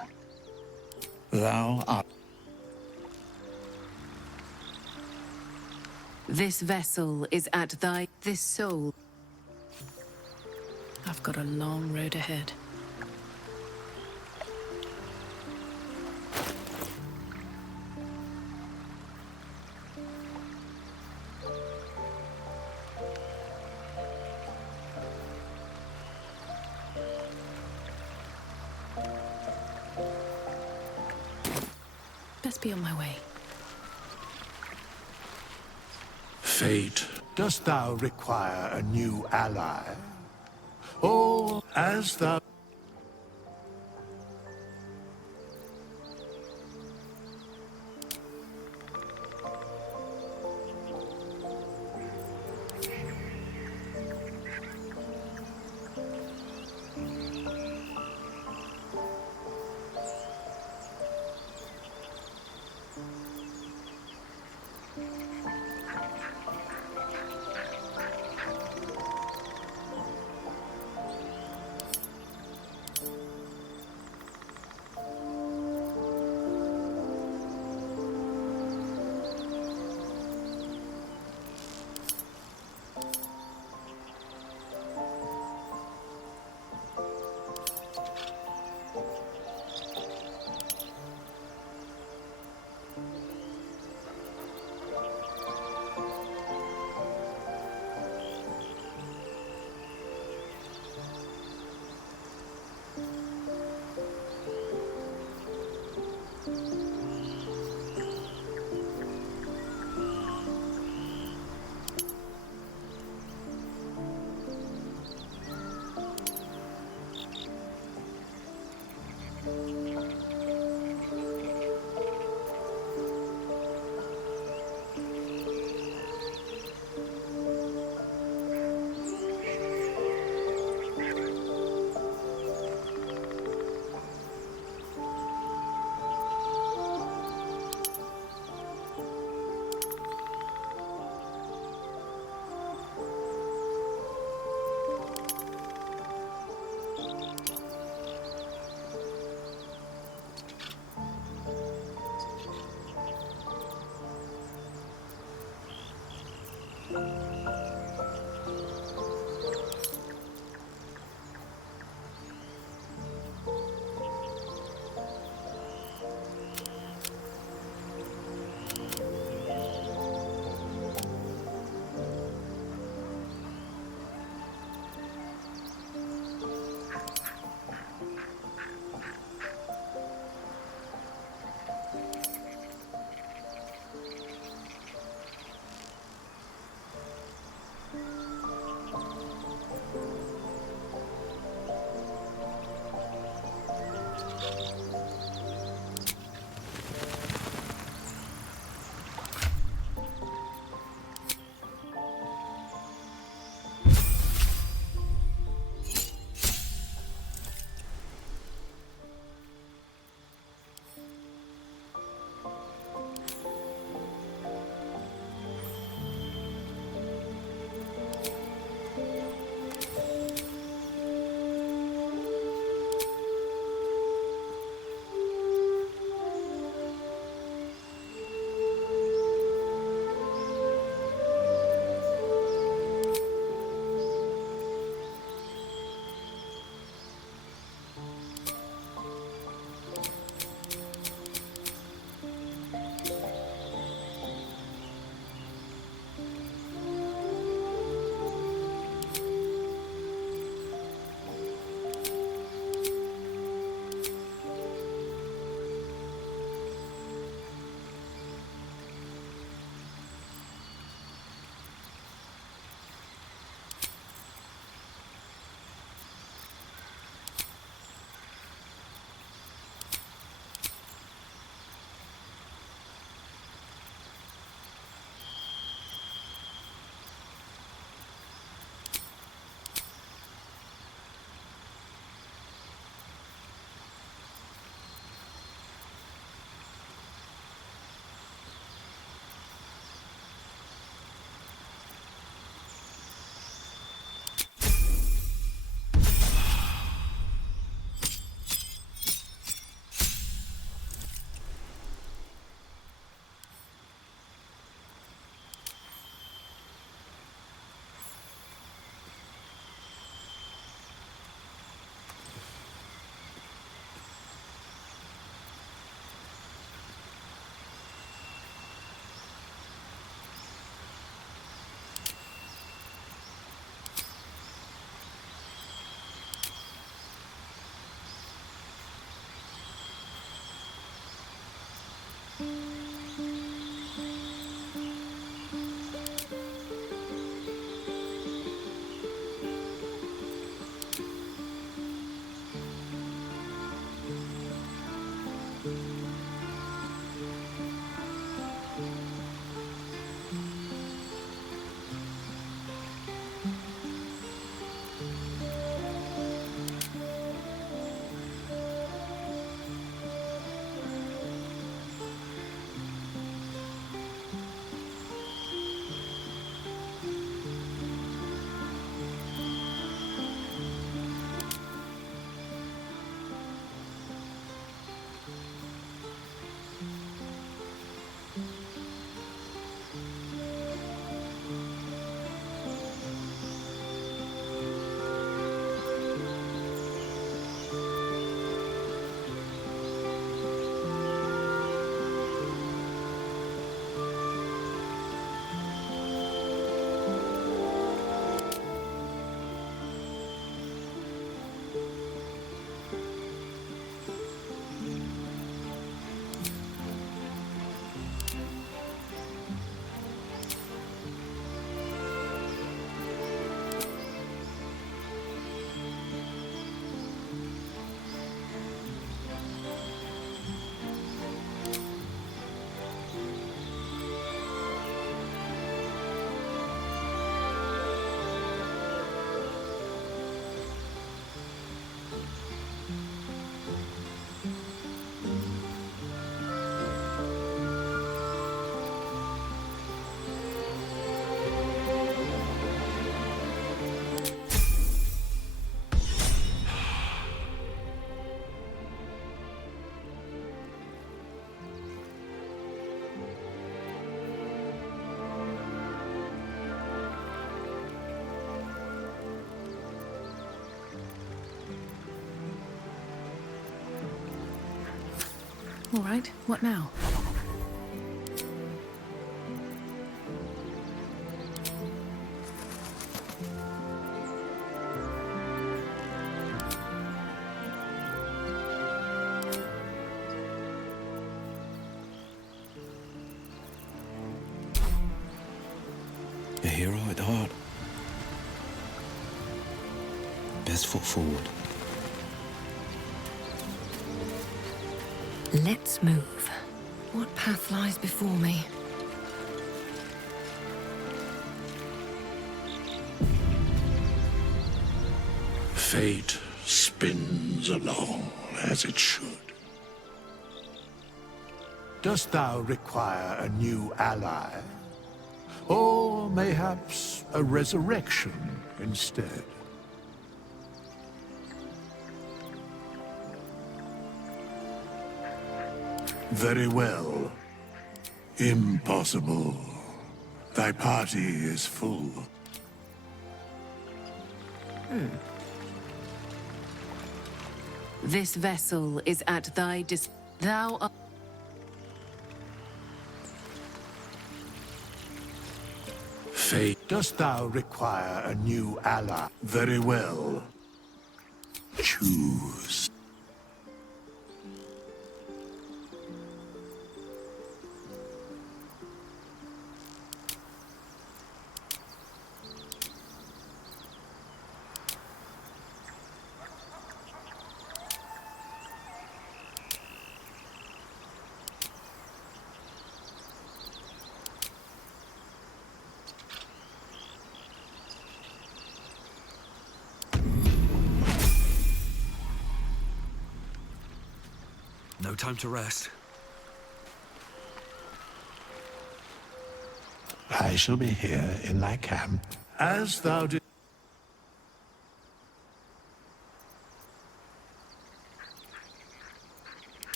Thou art... This vessel is at this soul. I've got a long road ahead. Best be on my way. Fate, dost thou require a new ally? Or, as thou... All right, what now? A hero at heart. Best foot forward. Let's move. What path lies before me? Fate spins along as it should. Dost thou require a new ally? Or mayhaps a resurrection instead? Very well. Impossible. Thy party is full. This vessel is at thy Thou art... Fate. Dost thou require a new ally? Very well. Choose. No time to rest. I shall be here in thy camp, as thou didst.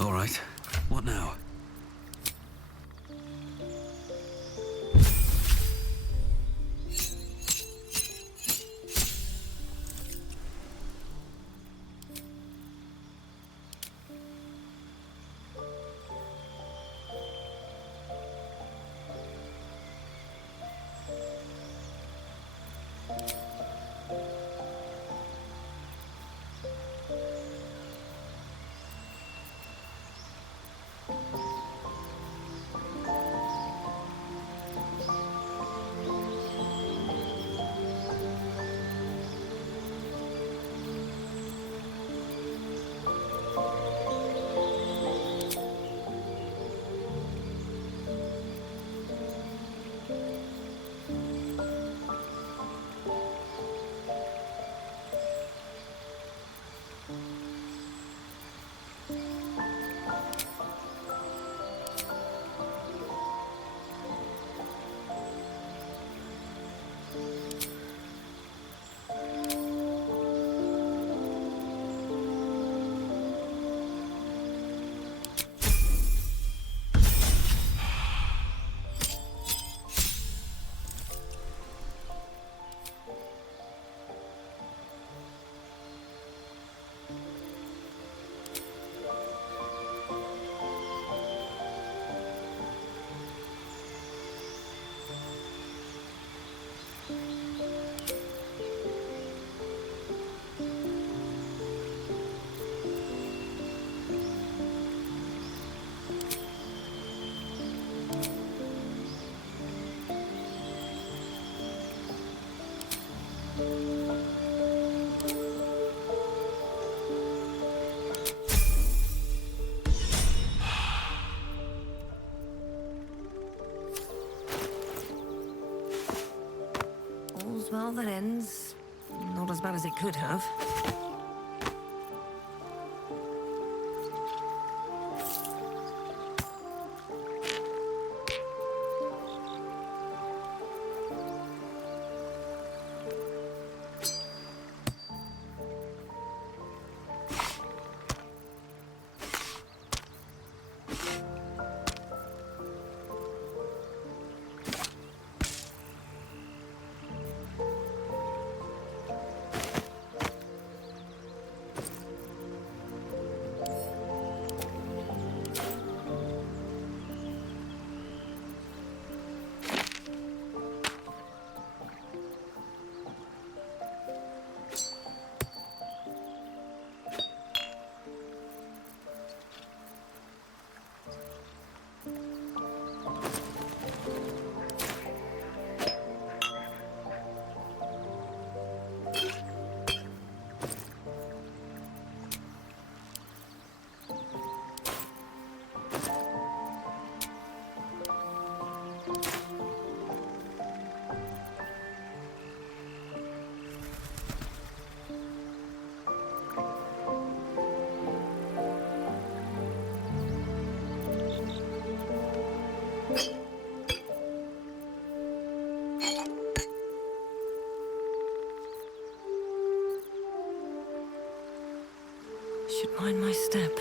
All right. What now? Well, that ends not as bad as it could have. Should mind my step.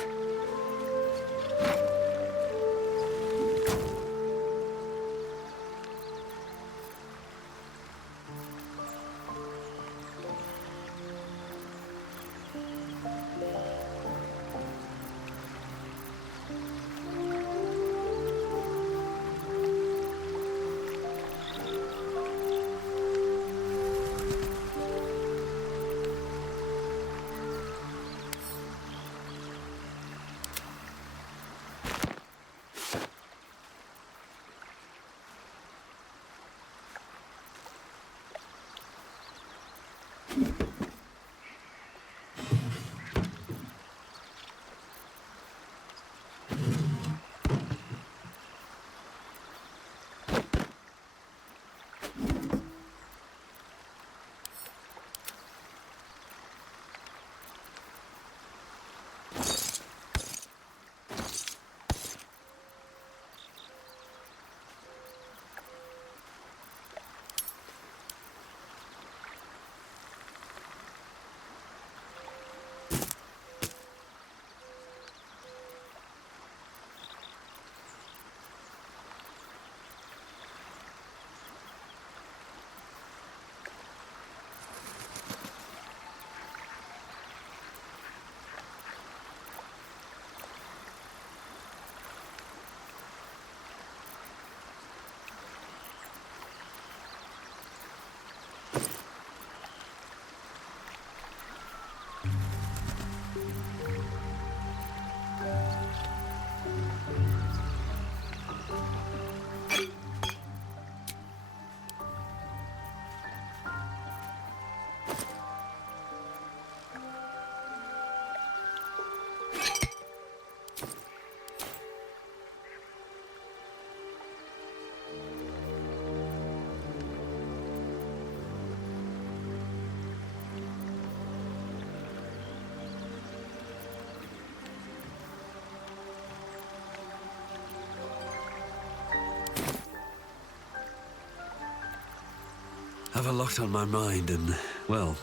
Have a lot on my mind and, well,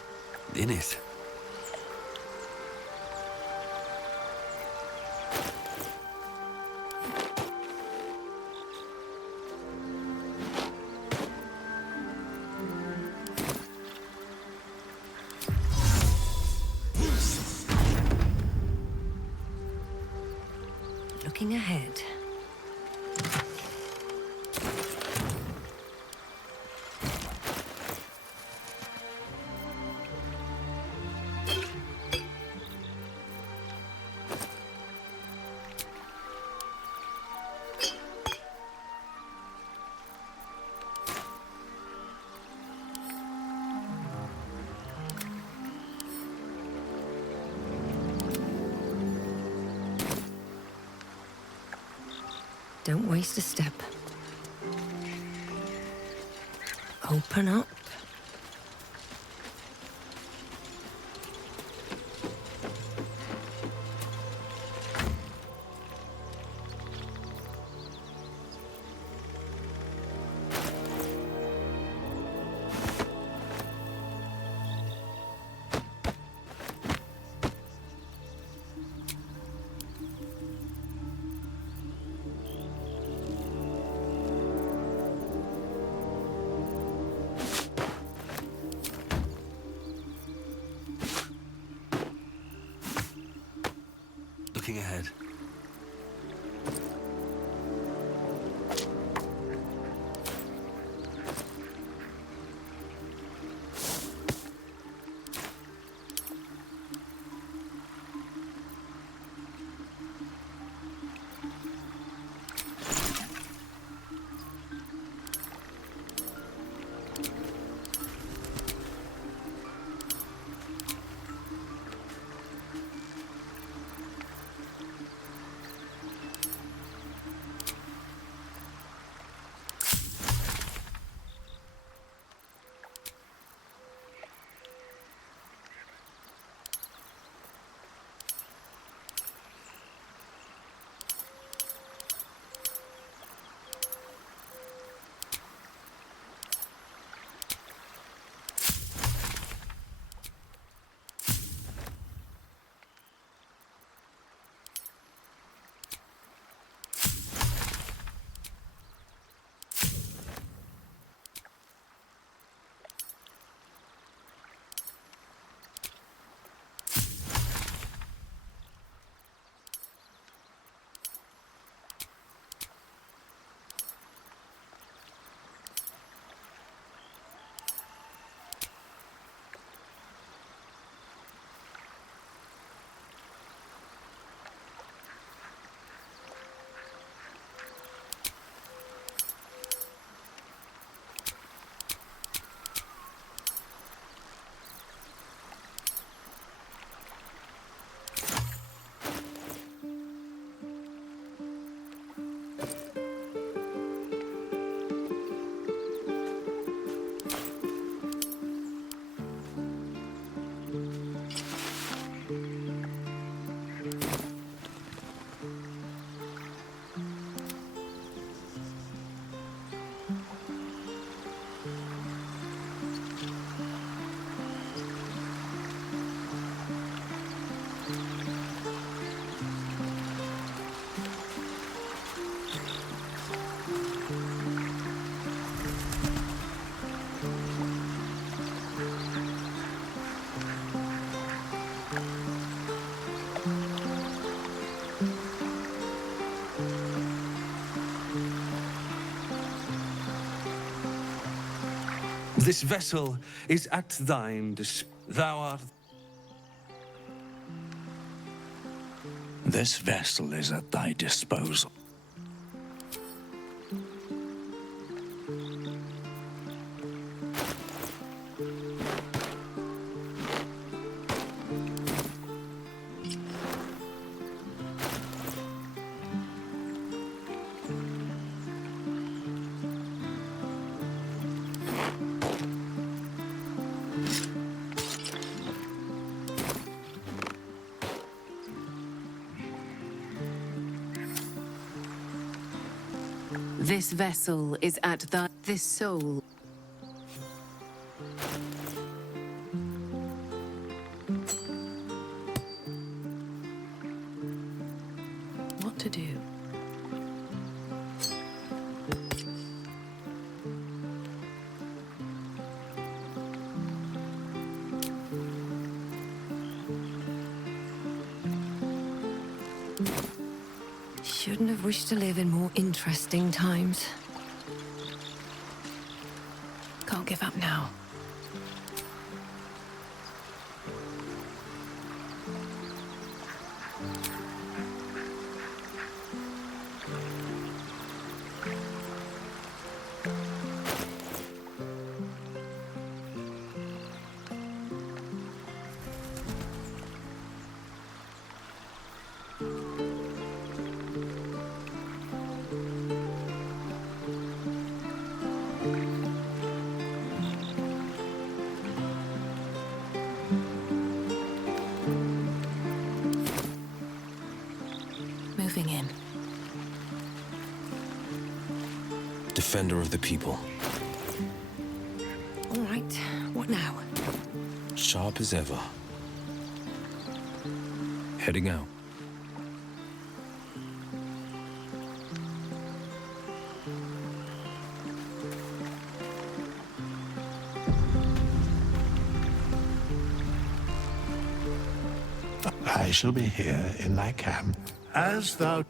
in it. Looking ahead. Don't waste a step. Open up journey ahead. This vessel is at thine Thou art... This vessel is at thy disposal. This vessel is at this soul. What to do? Shouldn't have wished to live in more interesting times. Can't give up now. Moving in. Defender of the people. All right, what now? Sharp as ever. Heading out. I I shall be here in thy camp, as thou...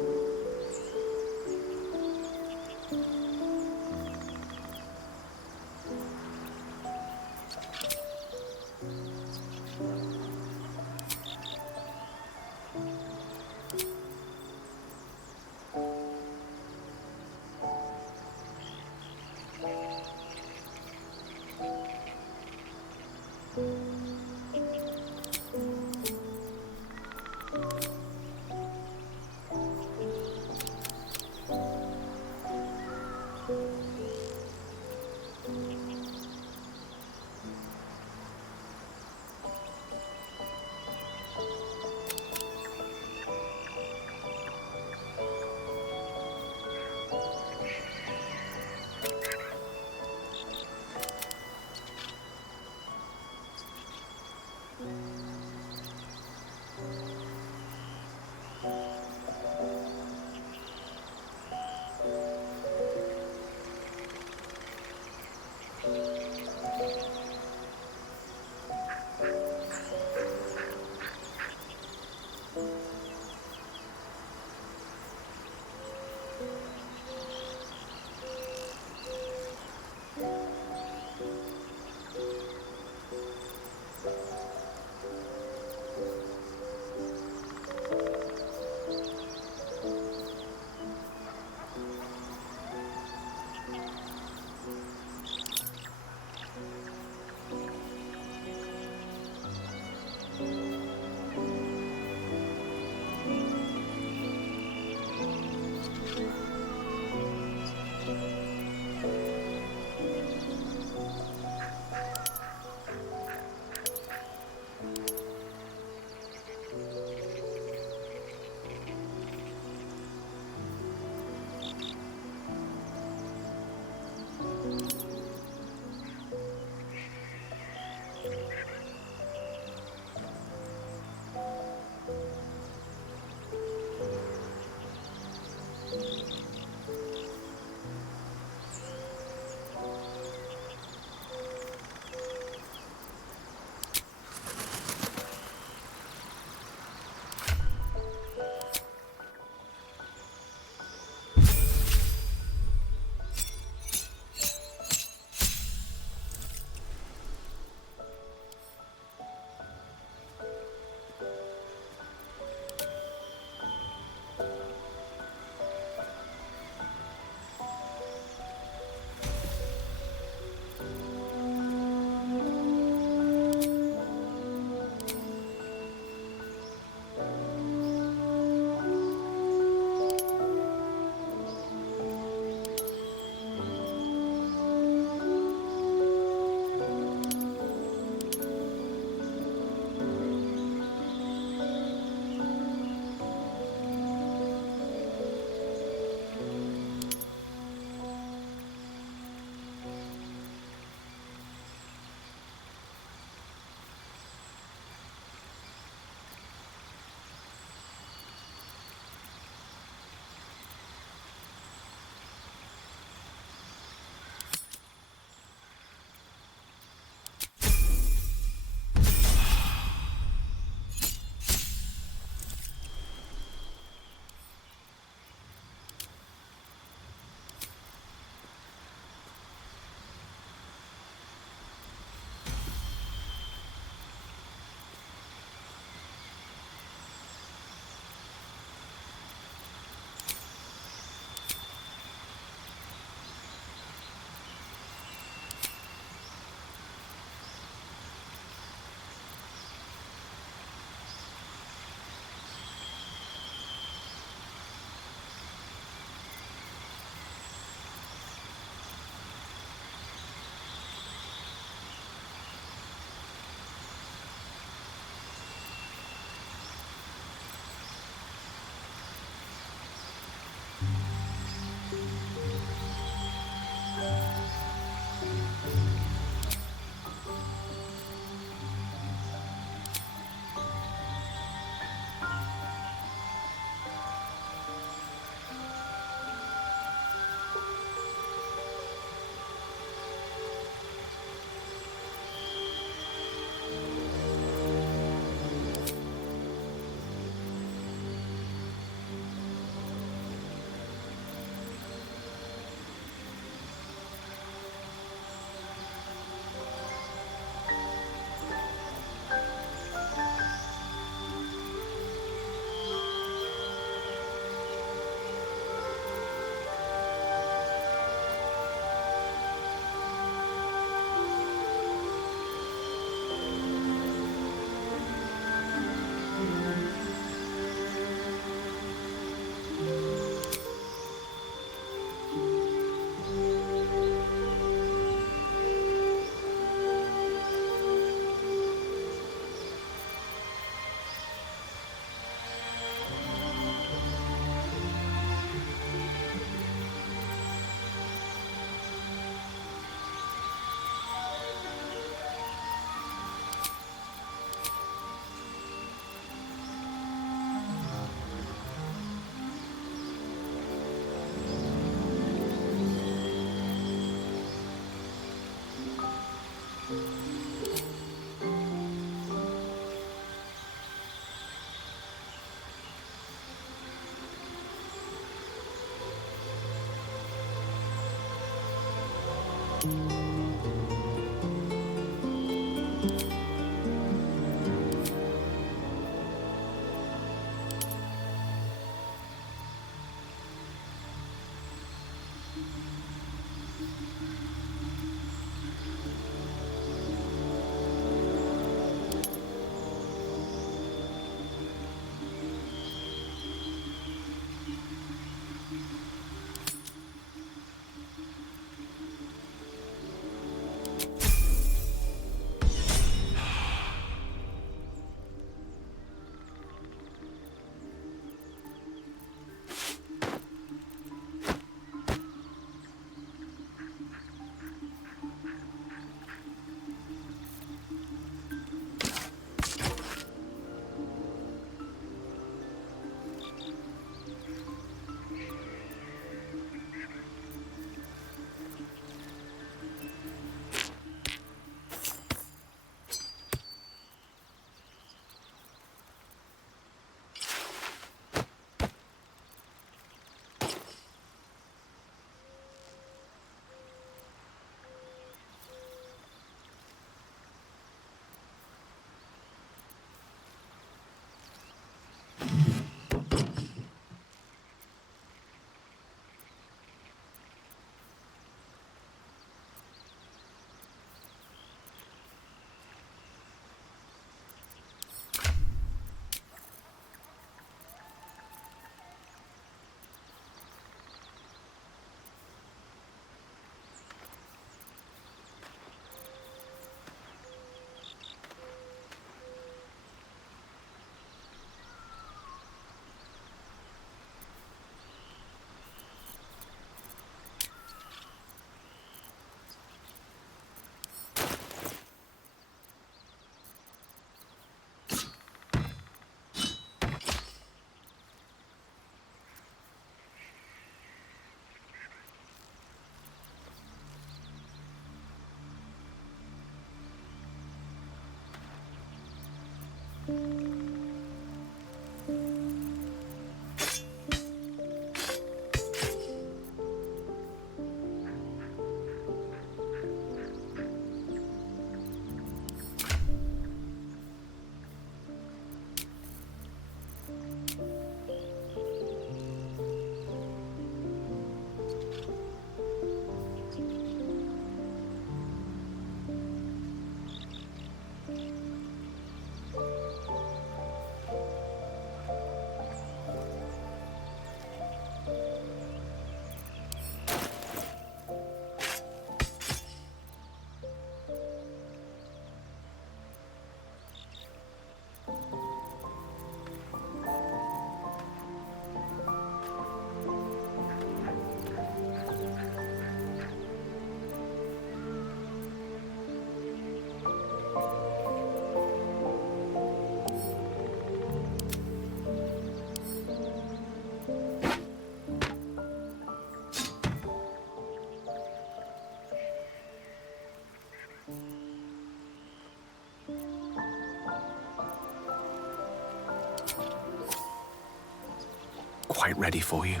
Quite ready for you.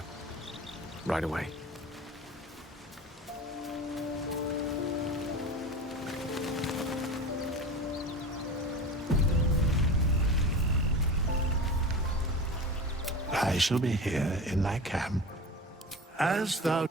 Right away. I shall be here in thy camp, as thou...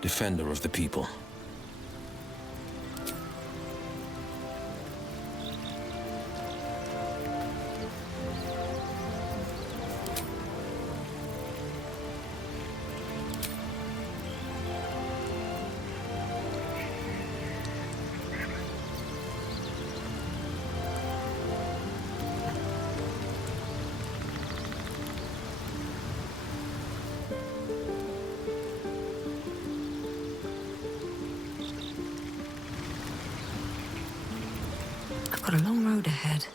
defender of the people. I've got a long road ahead.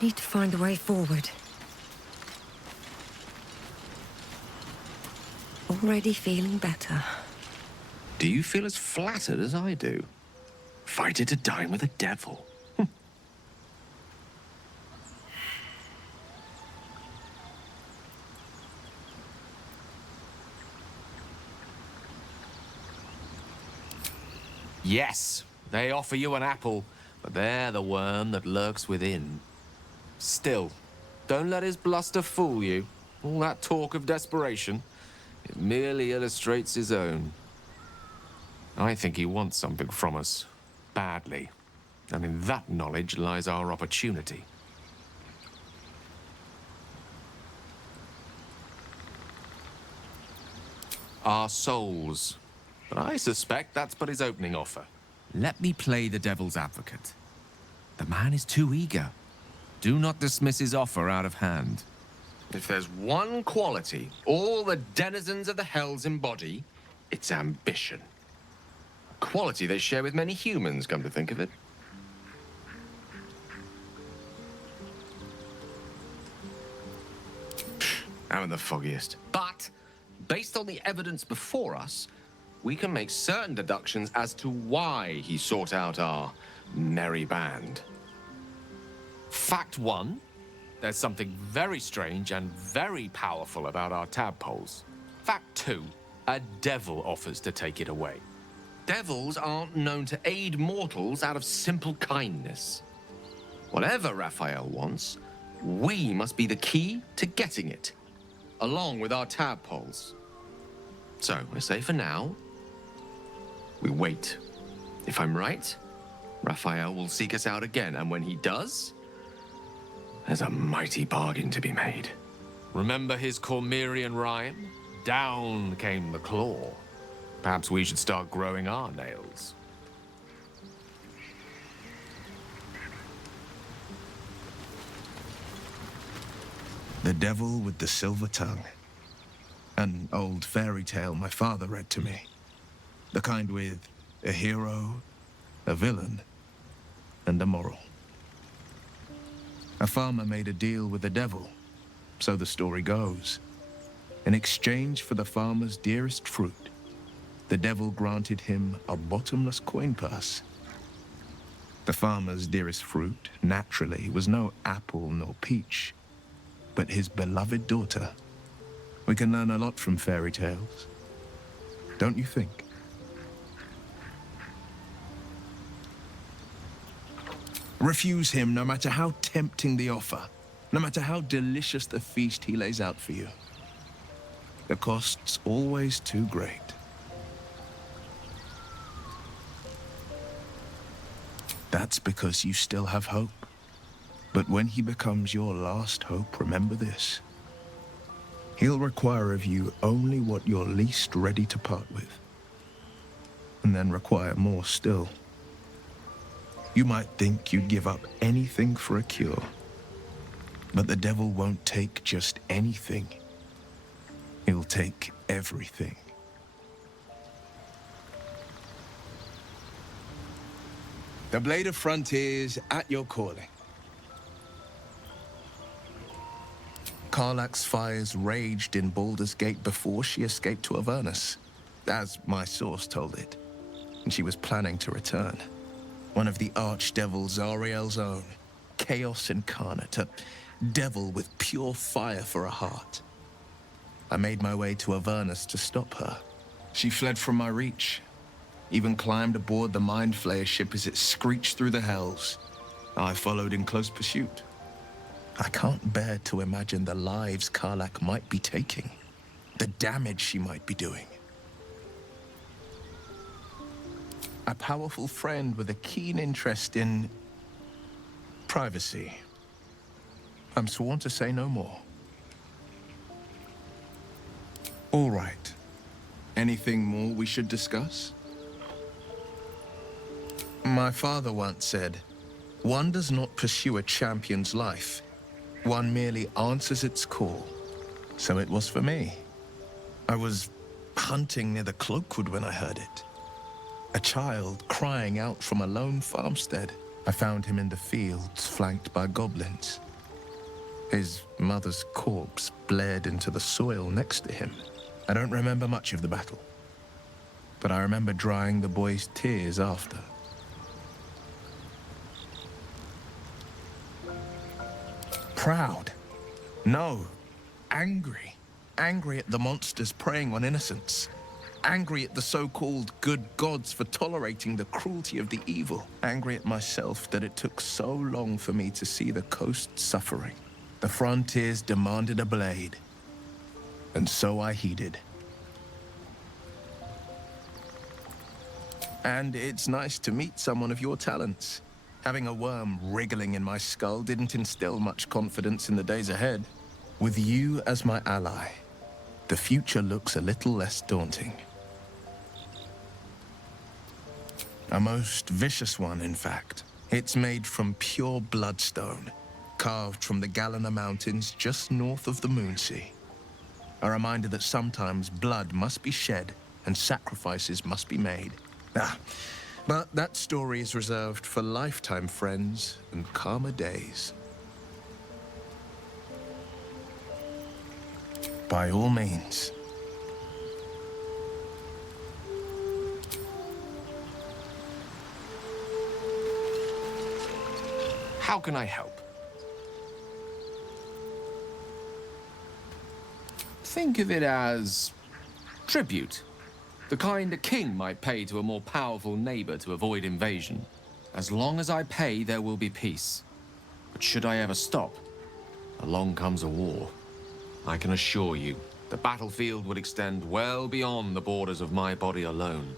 Need to find the way forward. Already feeling better. Do you feel as flattered as I do? Fighter to dine with a devil. Yes, they offer you an apple, but they're the worm that lurks within. Still, don't let his bluster fool you. All that talk of desperation, it merely illustrates his own. I think he wants something from us, badly. And in that knowledge lies our opportunity. Our souls. But I suspect that's but his opening offer. Let me play the devil's advocate. The man is too eager. Do not dismiss his offer out of hand. If there's one quality all the denizens of the hells embody, it's ambition. A quality they share with many humans, come to think of it. I'm the foggiest. But, based on the evidence before us, we can make certain deductions as to why he sought out our merry band. Fact one, there's something very strange and very powerful about our tadpoles. Fact two, a devil offers to take it away. Devils aren't known to aid mortals out of simple kindness. Whatever Raphael wants, we must be the key to getting it, along with our tadpoles. So, I say for now, we wait. If I'm right, Raphael will seek us out again, and when he does, there's a mighty bargain to be made. Remember his Cormyrean rhyme? Down came the claw. Perhaps we should start growing our nails. The Devil with the Silver Tongue. An old fairy tale my father read to me. The kind with a hero, a villain, and a moral. A farmer made a deal with the devil, so the story goes. In exchange for the farmer's dearest fruit, the devil granted him a bottomless coin purse. The farmer's dearest fruit, naturally, was no apple nor peach, but his beloved daughter. We can learn a lot from fairy tales, don't you think? Refuse him no matter how tempting the offer, no matter how delicious the feast he lays out for you. The cost's always too great. That's because you still have hope. But when he becomes your last hope, remember this. He'll require of you only what you're least ready to part with, and then require more still. You might think you'd give up anything for a cure, but the devil won't take just anything. He'll take everything. The Blade of Frontiers at your calling. Karlach's fires raged in Baldurs Gate before she escaped to Avernus, as my source told it, and she was planning to return. One of the archdevils Zariel's own, chaos incarnate, a devil with pure fire for a heart. I made my way to Avernus to stop her. She fled from my reach, even climbed aboard the Mind Flayer ship as it screeched through the hells. I followed in close pursuit. I can't bear to imagine the lives Karlach might be taking, the damage she might be doing. A powerful friend with a keen interest in privacy. I'm sworn to say no more. All right. Anything more we should discuss? My father once said, "One does not pursue a champion's life. One merely answers its call." So it was for me. I was hunting near the Cloakwood when I heard it. A child crying out from a lone farmstead. I found him in the fields, flanked by goblins. His mother's corpse blared into the soil next to him. I don't remember much of the battle, but I remember drying the boy's tears after. Proud? No. Angry. Angry at the monsters preying on innocents. Angry at the so-called good gods for tolerating the cruelty of the evil. Angry at myself that it took so long for me to see the coast suffering. The frontiers demanded a blade, and so I heeded. And it's nice to meet someone of your talents. Having a worm wriggling in my skull didn't instill much confidence in the days ahead. With you as my ally, the future looks a little less daunting. A most vicious one, in fact. It's made from pure bloodstone, carved from the Galena Mountains just north of the Moonsea. A reminder that sometimes blood must be shed and sacrifices must be made. But that story is reserved for lifetime friends and calmer days. By all means. How can I help? Think of it as tribute. The kind a king might pay to a more powerful neighbor to avoid invasion. As long as I pay, there will be peace. But should I ever stop, along comes a war. I can assure you, the battlefield would extend well beyond the borders of my body alone.